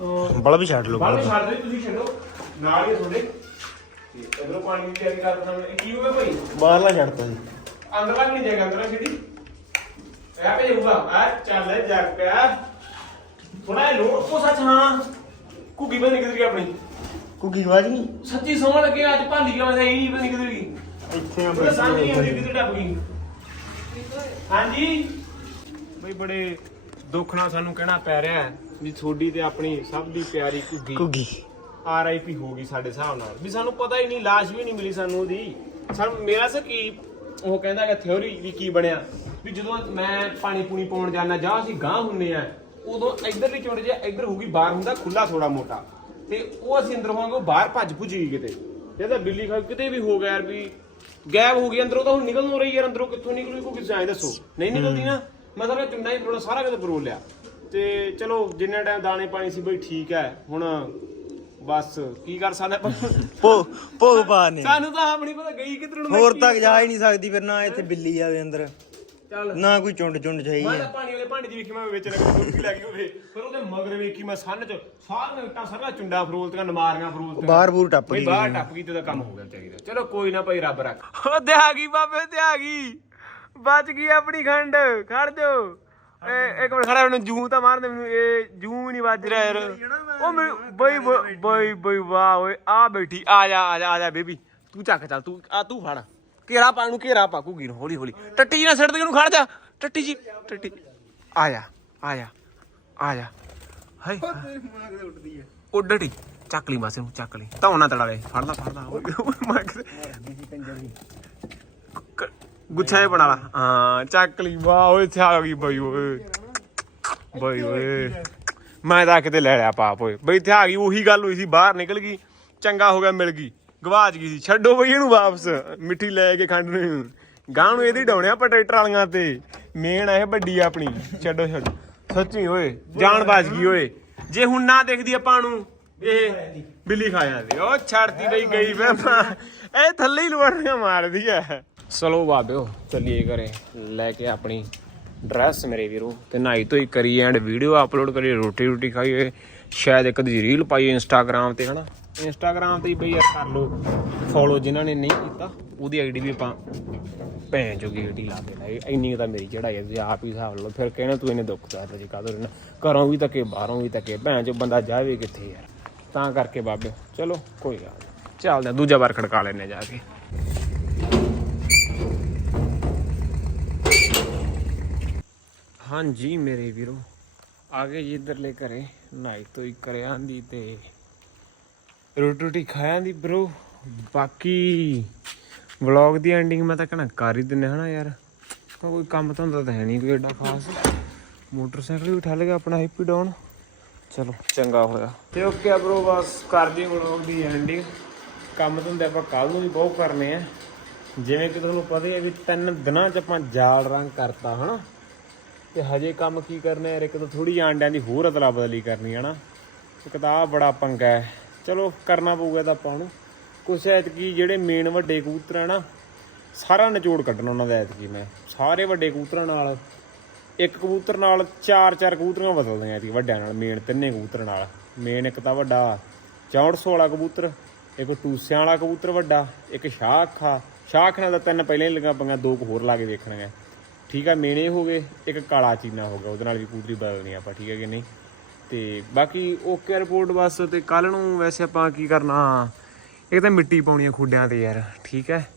ਅਹ ਬਲ ਵੀ ਛੱਡ ਲਓ ਬਾਹਰ ਬਲ ਛੱਡ ਦੇ ਤੁਸੀਂ ਛੱਡੋ। ਨਾਲ ਹੀ ਤੁਹਾਡੇ। ਤੇ ਇਧਰੋਂ ਪਾਣੀ ਦੀ ਤਿਆਰੀ ਕਰ ਦਿੰਦਾ ਇਹ ਕੀ ਹੋਵੇ ਭਾਈ? ਬਾਹਰਲਾ ਛੱਡਤਾ ਜੀ। ਅੰਦਰਲਾ ਨਹੀਂ ਜਾਏਗਾ ਅੰਦਰਲਾ ਛੱਡੀ ਇਹ ਪੇ ਹੋਊਗਾ ਆ ਚੱਲ ਜਾ ਪਿਆ ਥੋੜਾ ਲੋੜ ਕੋ ਸੱਚ ਹਾਂ। ਕੁਗੀ ਬੰਦ ਕਿਧਰ ਗਈ ਆਪਣੀ। ਕੁਕੀ ਆਵਾਜ਼ ਨਹੀਂ ਸੱਚੀ ਸਮਝ ਲੱਗੇ ਅੱਜ ਭਾਲੀ ਗਿਆ ਮੈਂ ਇਹ ਨਹੀਂ ਬੰਦ ਕਿਧਰ ਗਈ। ਇੱਥੇ ਆ ਉਹ ਸਾਂਝੀ ਨਹੀਂ ਹੁੰਦੀ ਕਿਧਰ ਟੱਪ ਗਈ। ਹਾਂਜੀ। ਬਈ ਬੜੇ ਦੁੱਖ ਨਾਲ ਸਾਨੂੰ ਕਹਿਣਾ ਪੈ ਰਿਹਾ ਹੈ ਵੀ ਤੁਹਾਡੀ ਤੇ ਆਪਣੀ ਸਭ ਦੀ ਪਿਆਰੀ ਕੁਗੀ ਕੁਗੀ ਆਰਆਈਪੀ ਹੋ ਗਈ ਸਾਡੇ ਹਿਸਾਬ ਨਾਲ। ਵੀ ਸਾਨੂੰ ਪਤਾ ਹੀ ਨਹੀਂ ਲਾਸ਼ ਵੀ ਨਹੀਂ ਮਿਲੀ ਸਾਨੂੰ ਉਹਦੀ। ਸਾਨੂੰ ਮੇਰਾ ਸ ਕੀ ਉਹ ਕਹਿੰਦਾ ਕਿ ਥਿਉਰੀ ਵੀ ਕੀ ਬਣਿਆ? ਵੀ ਜਦੋਂ ਮੈਂ ਪਾਣੀ ਪੂਣੀ ਪਾਉਣ ਜਾਂਦਾ ਜਾਂ ਅਸੀਂ ਗਾਂ ਹੁੰਨੇ ਆ ਉਦੋਂ ਇੱਧਰਲੀ ਚੁੰਡ ਜੇ ਇੱਧਰ ਹੋਊਗੀ ਬਾਹਰ ਹੁੰਦਾ ਖੁੱਲਾ ਥੋੜਾ ਮੋਟਾ। ਤੇ ਉਹ ਅਸੀਂ ਅੰਦਰ ਹੋਵਾਂਗੇ ਉਹ ਬਾਹਰ ਭੱਜ ਭੁੱਜ ਕਿਤੇ। ਇਹ ਤਾਂ ਬਿੱਲੀ ਖਾ ਕਿਤੇ ਵੀ ਹੋ ਗਿਆ ਯਾਰ ਵੀ ਗਾਇਬ ਹੋ ਗਈ ਅੰਦਰੋਂ ਤਾਂ ਹੁਣ ਨਿਕਲ ਨੂੰ ਰਹੀ ਯਾਰ ਅੰਦਰੋਂ ਕਿੱਥੋਂ ਨਿਕਲੂਗੀ ਕੋਈ ਕਿਸੇ ਐਂ ਦੱਸੋ। ਨਹੀਂ ਨਿਕਲਦੀ ਨਾ ਮੈਂ ਤਾਂ ਚੁੰਡਾ ਹੀ ਪਰੋਣਾ ਸਾਰਾ ਕਿਤੇ ਪਰੋ ਲਿਆ। ਤੇ ਚਲੋ ਜਿੰਨਾ ਟਾਈਮ ਦਾਣੇ ਪਾਣੀ ਸੀ ਬਈ ਠੀਕ ਹੈ ਹੁਣ ਬਸ ਕੀ ਕਰ ਸਕਦੇ ਆਪਾਂ? ਭੋਗ ਪਾ ਨੇ। ਸਾਨੂੰ ਤਾਂ ਆਪ ਨਹੀਂ ਪਤਾ ਗਈ ਕਿੱਧਰ ਨੂੰ ਹੋਰ ਤੱਕ ਜਾ ਹੀ ਨਹੀਂ ਸਕਦੀ ਫਿਰ ਨਾ ਇੱਥੇ ਬਿੱਲੀ ਆਵੇ ਅੰਦਰ। ਚੱਲ। ਨਾ ਕੋਈ ਚੁੰਡ ਚੁੰਡ ਚਾਹੀ ਮੈਂ ਹੈ। ਤਾਂ ਪਾਣੀ 'ਚ ਵੇਖੀ ਮੈਂ ਵਿੱਚ ਲੱਗੀ ਦੁੱਧ ਲੱਗੀ ਹੋਵੇ। ਫਿਰ ਉਹਦੇ ਮਗਰ ਵੇਖੀ ਮੈਂ ਸੰਨ 'ਚ ਸਾਰੀਆਂ ਇੱਟਾਂ ਸਾਰਾ ਚੁੰਡਾ ਫਰੋਲਤੀਆਂ ਨਮਾਰੀਆਂ ਫਰੋਲਤੀਆਂ ਬਾਹਰ ਬੂਰ ਟੱਪ ਬਈ ਗਈ ਬਾਹਰ ਟੱਪ ਗਈ ਤੇ ਉਹਦਾ ਕੰਮ ਹੋ ਗਿਆ ਚਾਹੀਦਾ ਚਲੋ ਕੋਈ ਨਾ ਭਾਈ ਰੱਬ ਰੱਖ। ਉਹ ਤੇ ਆ ਗਈ ਬਾਬੇ ਤੇ ਆ ਗਈ ਬਚ ਗਈ ਆਪਣੀ ਖੰਡ ਖੜ ਜੋ ਏ ਇੱਕ ਮਿੰਟ ਖੜਾ ਮੈਨੂੰ ਜੂ ਤਾਂ ਮਾਰਦੇ ਮੈਨੂੰ ਇਹ ਜੂ ਨਹੀਂ ਵੱਜ ਰਿਹਾ ਯਾਰ। ਉਹ ਮੈਨੂੰ ਬਈ ਬਈ ਬਈ। ਵਾਹ ਓਏ ਆ ਬੈਠੀ ਆ ਜਾ ਆ ਜਾ ਆ ਜਾ ਬੇਬੀ। ਤੂੰ ਚੱਕ ਚੱਲ ਤੂੰ ਆ ਤੂੰ ਫੜ। ਘੇਰਾ ਪਾ ਨੂੰ ਘੇਰਾ ਪਾ ਘੁੱਗੀ ਨੂੰ ਹੌਲੀ ਹੌਲੀ। ਟੱਟੀ ਜੀ ਨਾ ਸਿਰ ਤੇ ਨੂੰ ਖੜ ਜਾ। ਟੱਟੀ ਜੀ ਟੱਟੀ। ਆ ਜਾ ਆ ਜਾ ਆ ਜਾ ਹਾਏ ਉੱਡ ਢੀ ਚੱਕ ਲਈ ਮਾਸੇ ਨੂੰ ਚੱਕ ਲਈ। ਧੌਣ ਨਾ ਤੜਾ ਲੈ ਫੜ ਲਾ। ਫੜ ਲਾ ਮੈਂ ਕਿਤੇ- ਕ- ਗੁੱਛਾ ਹੀ ਬਣਾ ਲਾ। ਹਾਂ ਚੱਕ ਲਈ। ਵਾਹ ਓਏ ਇੱਥੇ ਆ ਗਈ ਬਈ ਓਏ। ਬਈ ਓਏ। ਮੈਂ ਤਾਂ ਕਿਤੇ ਲੈ ਲਿਆ ਪਾਪ ਓਏ। ਬਈ ਇੱਥੇ ਆ ਗਈ ਉਹੀ ਗੱਲ ਹੋਈ ਸੀ ਬਾਹਰ ਨਿਕਲ ਗਈ ਚੰਗਾ ਹੋ ਗਿਆ ਮਿਲ ਗਈ। ਗਵਾਚ ਗਈ ਸੀ। ਛੱਡੋ ਬਈ ਇਹਨੂੰ ਵਾਪਸ ਮਿੱਠੀ ਲੈ ਕੇ ਖੰਡ ਨੂੰ। ਗਾਂ ਨੂੰ ਇਹਦੀ ਡਾਉਣੇ ਆਪਾਂ ਟਰੈਕਟਰ ਵਾਲੀਆਂ ਤੇ। ਮੇਨ ਆ ਇਹ ਵੱਡੀ ਆਪਣੀ। ਛੱਡੋ ਛੱਡੋ। ਸੱਚੀ ਓਏ, ਜਾਨ ਬਾਜ ਗਈ ਓਏ। ਜੇ ਹੁਣ ਨਾ ਦੇਖਦੀ ਆਪਾਂ ਨੂੰ, ਇਹ ਬਿੱਲੀ ਖਾ ਜਾਂਦੀ। ਉਹ ਛੱਡਤੀ ਬਈ, ਗਈ ਮੈਂ ਇਹ ਥੱਲੇ ਹੀ ਲੁੜੀਆਂ ਮਾਰਦੀ ਐ ਚਲੋ ਬਾਬਿਓ ਚੱਲੀਏ ਘਰੇ। ਲੈ ਕੇ ਆਪਣੀ ਡਰੈਸ ਮੇਰੇ ਵੀਰੋ। ਤੇ ਨਹਾਈ ਧੋਈ ਕਰੀ ਐਂਡ ਵੀਡੀਓ ਅਪਲੋਡ ਕਰੀ, ਰੋਟੀ ਰੋਟੀ ਖਾਈਏ ਸ਼ਾਇਦ ਇੱਕ ਦੀ ਰੀਲ ਪਾਈ ਇੰਸਟਾਗ੍ਰam ਤੇ, ਹਨਾ। ਇੰਸਟਾਗ੍ਰam ਤੇ ਬਈ ਯਾਰ ਕਰ ਲੋ ਫੋਲੋ ਜਿਨ੍ਹਾਂ ਨੇ ਨਹੀਂ ਕੀਤਾ ਉਹਦੀ ਆਈਡੀ ਵੀ ਆਪਾਂ ਭੈਣ ਜੋਗੀ ਆਈਡੀ ਲਾ ਦੇਣਾ। ਇਹ ਇੰਨੀ ਕੁ ਤਾਂ ਮੇਰੀ ਚੜਾਈ ਹੈ ਤੁਸੀਂ ਆਪ ਹੀ ਹਿਸਾਬ ਲਓ। ਫਿਰ ਕਹਿਣਾ ਤੂੰ ਇਹਨੇ ਦੁੱਖ ਕਰ ਜੀ ਕਾਹਦੋਂ ਰਹਿਣਾ? ਘਰੋਂ ਵੀ ਤੱਕੇ ਬਾਹਰੋਂ ਵੀ ਤੱਕੇ ਭੈਣ ਜੋ ਬੰਦਾ ਜਾਵੇ ਕਿੱਥੇ ਯਾਰ? ਤਾਂ ਕਰਕੇ ਬਾਬੇ ਚਲੋ ਕੋਈ ਗੱਲ ਨਹੀਂ ਚੱਲਦੇ ਆ, ਦੂਜਾ ਵਾਰ ਖੜਕਾ ਲੈਨੇ ਜਾ ਕੇ। ਹਾਂਜੀ ਮੇਰੇ ਵੀਰੋ ਆ ਗਏ ਜੀ ਇੱਧਰਲੇ ਘਰੇ। ਨਾਈ ਤੋਂ ਹੀ ਕਰਿਆ ਆਂਦੀ ਤੇ ਰੋਟੀ ਰੋਟੀ ਖਾਇਆ ਦੀ ਬ్రో ਬਾਕੀ ਵਲੌਗ ਦੀ ਐਂਡਿੰਗ ਮੈਂ ਤਾਂ ਕਹਣਾ ਕਰ ਹੀ ਦਿੰਨੇ ਹਨਾ ਯਾਰ। ਕੋਈ ਕੰਮ ਧੰਦਾ ਤਾਂ ਹੈ ਨਹੀਂ ਕੋਈ ਐਡਾ ਖਾਸ। ਮੋਟਰਸਾਈਕਲ ਵੀ ਠੱਲ ਗਿਆ ਆਪਣਾ ਹੈਪੀ ਡਾਊਨ ਚਲੋ, ਚੰਗਾ ਹੋਇਆ। ਤੇ ਓਕੇ ਆ ਬ్రో ਬਸ ਕਰਦੀ ਵਲੋਗ ਦੀ ਐਂਡਿੰਗ ਕੰਮ ਧੰਦੇ ਆਪਾਂ ਕੱਲ ਨੂੰ ਵੀ ਬਹੁਤ ਕਰਨੇ ਆ। ਜਿਵੇਂ ਕਿ ਤੁਹਾਨੂੰ ਪਤਾ ਹੀ ਹੈ ਵੀ ਤਿੰਨ ਦਿਨਾਂ ਚ ਆਪਾਂ ਜਾਲ ਰੰਗ ਕਰਤਾ ਹਨਾ। ਤੇ ਹਜੇ ਕੰਮ ਕੀ ਕਰਨਾ ਯਾਰ, ਇੱਕ ਤਾਂ ਥੋੜੀ ਆਂਡਿਆਂ ਦੀ ਹੋਰ ਅਦਲਾ ਬਦਲੀ ਕਰਨੀ ਹੈ ਨਾ ਇੱਕ ਤਾਂ ਆਹ ਬੜਾ ਪੰਗਾ ਹੈ। ਚਲੋ, ਕਰਨਾ ਪਊਗਾ ਤਾਂ ਆਪਾਂ ਨੂੰ। ਕੁਛ ਐਤਕੀ ਜਿਹੜੇ ਮੇਨ ਵੱਡੇ ਕਬੂਤਰ ਆ ਨਾ, ਸਾਰਾ ਨਿਚੋੜ ਕੱਢਣਾ ਉਹਨਾਂ ਦਾ ਐਤਕੀ ਮੈਂ। ਸਾਰੇ ਵੱਡੇ ਕਬੂਤਰਾਂ ਨਾਲ, ਇੱਕ ਕਬੂਤਰ ਨਾਲ ਚਾਰ ਚਾਰ ਕਬੂਤਰੀਆਂ ਬਦਲਦੇ ਆ ਐਤਕੀ ਵੱਡਿਆਂ ਨਾਲ ਮੇਨ ਤਿੰਨੇ ਕਬੂਤਰ ਨਾਲ। ਮੇਨ ਇੱਕ ਤਾਂ ਵੱਡਾ 6400 ਵਾਲਾ ਕਬੂਤਰ, ਇੱਕ ਟੂਸਿਆਂ ਵਾਲਾ ਕਬੂਤਰ ਵੱਡਾ, ਇੱਕ ਸ਼ਾਖ ਆ। ਸ਼ਾਖ ਨਾਲ ਤਾਂ ਤਿੰਨ ਪਹਿਲਾਂ ਹੀ ਲਗਾ ਪੰਗਾ ਦੋ ਕੁ ਹੋਰ ਲਾ ਕੇ ਵੇਖਣਗੇ ਠੀਕ ਆ ਮੇਨੇ ਹੋ ਗਏ, ਇੱਕ ਕਾਲਾ ਚੀਨਾ ਹੋ ਗਿਆ, ਉਹਦੇ ਨਾਲ ਵੀ ਕਬੂਤਰੀ ਬਦਲਣੀ ਆਪਾਂ, ਠੀਕ ਹੈ ਕਿ ਨਹੀਂ? ਤੇ ਬਾਕੀ ਓਕੇ ਰਿਪੋਰਟ ਬਸ, ਤੇ ਕੱਲ ਨੂੰ ਵੈਸੇ ਆਪਾਂ ਕੀ ਕਰਨਾ? ਇੱਕ ਤਾਂ ਮਿੱਟੀ ਪਾਉਣੀ ਆ ਖੁੱਡਿਆਂ ਤੇ ਯਾਰ, ਠੀਕ ਹੈ?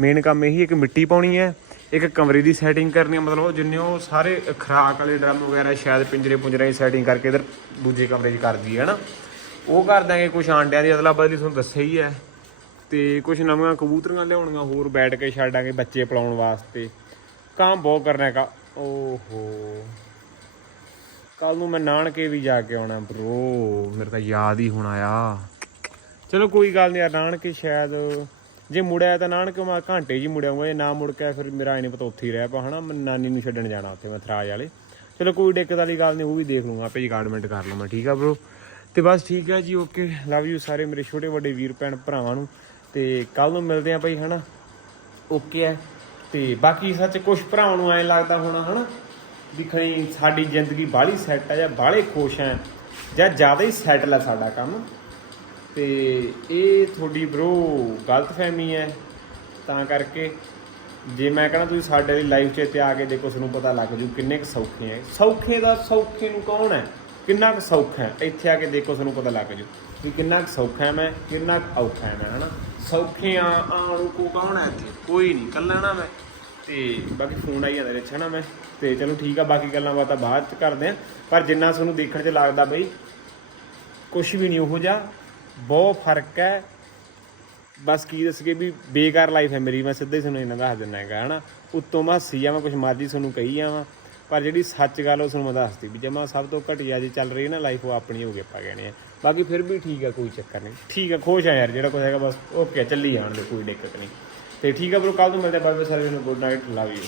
ਮੇਨ ਕੰਮ ਇਹੀ ਇੱਕ ਮਿੱਟੀ ਪਾਉਣੀ ਹੈ, ਇੱਕ ਕਮਰੇ ਦੀ ਸੈਟਿੰਗ ਕਰਨੀ ਹੈ ਮਤਲਬ ਜਿੰਨੇ ਉਹ ਸਾਰੇ ਖਰਾਕ ਵਾਲੇ ਡਰਮ ਵਗੈਰਾ, ਸ਼ਾਇਦ ਪਿੰਜਰੇ ਪੁੰਜਰੇ ਦੀ ਸੈਟਿੰਗ ਕਰਕੇ ਇਧਰ ਦੂਜੇ ਕਮਰੇ 'ਚ ਕਰ ਦਈਏ ਹਨਾ? ਉਹ ਕਰ ਦਾਂਗੇ ਕੁਝ ਆਂਡਿਆਂ ਦੀ, ਅਦਲਾ ਬਦਲੀ ਤੁਹਾਨੂੰ ਦੱਸਿਆ ਹੀ ਹੈ। ਤੇ ਕੁਝ ਨਵੀਆਂ ਕਬੂਤਰੀਆਂ ਲਿਆਉਣੀਆਂ, ਹੋਰ ਬੈਠ ਕੇ ਛੱਡਾਂਗੇ ਬੱਚੇ ਪਲਾਉਣ ਵਾਸਤੇ। ਕੰਮ ਬਹੁਤ ਕਰਨਾ ਕਾ ਓਹੋ। ਕੱਲ ਨੂੰ ਮੈਂ ਨਾਨਕੇ ਵੀ ਜਾ ਕੇ ਆਉਣਾ ਬ్రో ਮੇਰੇ ਤਾਂ ਯਾਦ ਹੀ ਹੁਣ ਆਇਆ। ਚਲੋ ਕੋਈ ਗੱਲ ਨਹੀਂ ਯਾਰ ਨਾਨਕੇ ਸ਼ਾਇਦ, ਜੇ ਮੁੜਿਆ ਤਾਂ ਨਾਨਕੇ ਮੈਂ ਘੰਟੇ ਜੀ ਮੁੜਿਆਉਂਗਾ ਜੇ ਨਾ ਮੁੜ ਕੇ ਫਿਰ ਮੇਰਾ ਐ ਪਤਾ ਉੱਥੇ ਹੀ ਰਹਿ ਪਾ ਹਨਾ, ਮੈਂ ਨਾਨੀ ਨੂੰ ਛੱਡਣ ਜਾਣਾ ਉੱਥੇ, ਮੈਂ ਥਰਾਜ ਵਾਲੇ। ਚਲੋ ਕੋਈ ਦਿੱਕਤ ਵਾਲੀ ਗੱਲ ਨਹੀਂ, ਉਹ ਵੀ ਦੇਖ ਲੂੰਗਾ ਆਪੇ ਜੀ ਗਾਰਡਮੈਂਟ ਕਰ ਲਵਾਂ, ਠੀਕ ਆ ਬ్రో ਤੇ ਬਸ ਠੀਕ ਹੈ ਜੀ ਓਕੇ ਲਵ ਯੂ ਸਾਰੇ ਮੇਰੇ ਛੋਟੇ ਵੱਡੇ ਵੀਰ ਭੈਣ ਭਰਾਵਾਂ ਨੂੰ, ਤੇ ਕੱਲ ਨੂੰ ਮਿਲਦੇ ਆ ਭਾਈ ਹਨਾ? ਓਕੇ ਹੈ ਤੇ ਬਾਕੀ ਸੱਚ ਕੁਝ ਭਰਾਵਾਂ ਨੂੰ ਐ ਲੱਗਦਾ ਹੋਣਾ, ਹਨਾ? ਵੀ ਖਣੀ ਸਾਡੀ ਜ਼ਿੰਦਗੀ ਬਾਹਲੀ ਸੈੱਟ ਹੈ ਜਾਂ ਬਾਹਲੇ ਖੁਸ਼ ਹੈ ਜਾਂ ਜ਼ਿਆਦਾ ਹੀ ਸੈਟਲ ਹੈ ਸਾਡਾ ਕੰਮ। ਤੇ ਇਹ ਤੁਹਾਡੀ ਬ్రో ਗਲਤਫਹਿਮੀ ਹੈ, ਤਾਂ ਕਰਕੇ ਜੇ ਮੈਂ ਕਹਣਾ ਤੁਸੀਂ ਸਾਡੇ ਦੀ ਲਾਈਫ 'ਚ ਇੱਥੇ ਆ ਕੇ ਦੇਖੋ ਤੁਹਾਨੂੰ ਪਤਾ ਲੱਗ ਜੂ ਕਿੰਨੇ ਕੁ ਸੌਖੇ ਹੈ। ਸੌਖੇ ਦਾ ਸੌਖੇ ਨੂੰ ਕੌਣ ਹੈ? ਕਿੰਨਾ ਕੁ ਸੌਖਾ ਹੈ? ਇੱਥੇ ਆ ਕੇ ਦੇਖੋ ਤੁਹਾਨੂੰ ਪਤਾ ਲੱਗ ਜੂ ਵੀ ਕਿੰਨਾ ਕੁ ਸੌਖਾ ਹੈ ਮੈਂ, ਕਿੰਨਾ ਕੁ ਔਖਾ ਹੈ ਮੈਂ, ਹਨਾ? ਸੌਖੇ ਆ ਆਣੂ ਕੋ ਕੌਣ ਹੈ ਇੱਥੇ? ਕੋਈ ਨਹੀਂ ਕੱਲਾ ਨਾ ਮੈਂ। ਤੇ ਬਾਕੀ ਫੋਨ ਆਈ ਜਾਂਦਾ ਵਿੱਚ ਨਾ ਮੈਂ? ਤੇ ਚਲੋ ਠੀਕ ਆ, ਬਾਕੀ ਗੱਲਾਂ ਬਾਤਾਂ ਬਾਅਦ ਚ ਕਰਦੇ ਆ। ਪਰ ਜਿੰਨਾ ਤੁਹਾਨੂੰ ਦੇਖਣ 'ਚ ਲੱਗਦਾ ਬਈ ਕੁਝ ਵੀ ਨਹੀਂ ਉਹੋ ਜਿਹਾ। ਬਹੁਤ ਫ਼ਰਕ ਹੈ। ਬਸ ਕੀ ਦੱਸ ਦੱਸਗੇ ਵੀ ਬੇਕਾਰ ਲਾਈਫ ਹੈ ਮੇਰੀ। ਮੈਂ ਸਿੱਧਾ ਹੀ ਤੁਹਾਨੂੰ ਇਹਨਾਂ ਦੱਸ ਦਿੰਦਾ ਹੈਗਾ, ਹਨਾ। ਉੱਤੋਂ ਮੈਂ ਹੱਸੀ ਜਾਵਾਂ ਕੁਝ ਮਰਜ਼ੀ ਤੁਹਾਨੂੰ ਕਹੀ ਜਾਵਾਂ। ਪਰ ਜਿਹੜੀ ਸੱਚ ਗੱਲ ਉਹ ਤੁਹਾਨੂੰ ਮੈਂ ਦੱਸਦੀ ਵੀ ਜਮਾ ਸਭ ਤੋਂ ਘਟੀਆ ਜੀ ਚੱਲ ਰਹੀ ਹੈ ਨਾ ਲਾਈਫ ਉਹ ਆਪਣੀ ਹੋ ਗਈ, ਆਪਾਂ ਕਹਿੰਦੇ ਆ। ਬਾਕੀ ਫਿਰ ਵੀ ਠੀਕ ਆ, ਕੋਈ ਚੱਕਰ ਨਹੀਂ। ਠੀਕ ਆ, ਖੁਸ਼ ਆ ਯਾਰ, ਜਿਹੜਾ ਕੁਝ ਹੈਗਾ ਬਸ ਓਕੇ ਚੱਲੀ ਜਾਣ ਦੇ, ਕੋਈ ਦਿੱਕਤ ਨਹੀਂ। ਤੇ ਠੀਕ ਆ ਬ్రో ਕੱਲ ਨੂੰ ਮਿਲਦੇ ਆ ਬਾਏ ਬਾਏ ਸਾਰੇ ਨੂੰ ਗੁੱਡ ਨਾਈਟ ਲਵ ਯੂ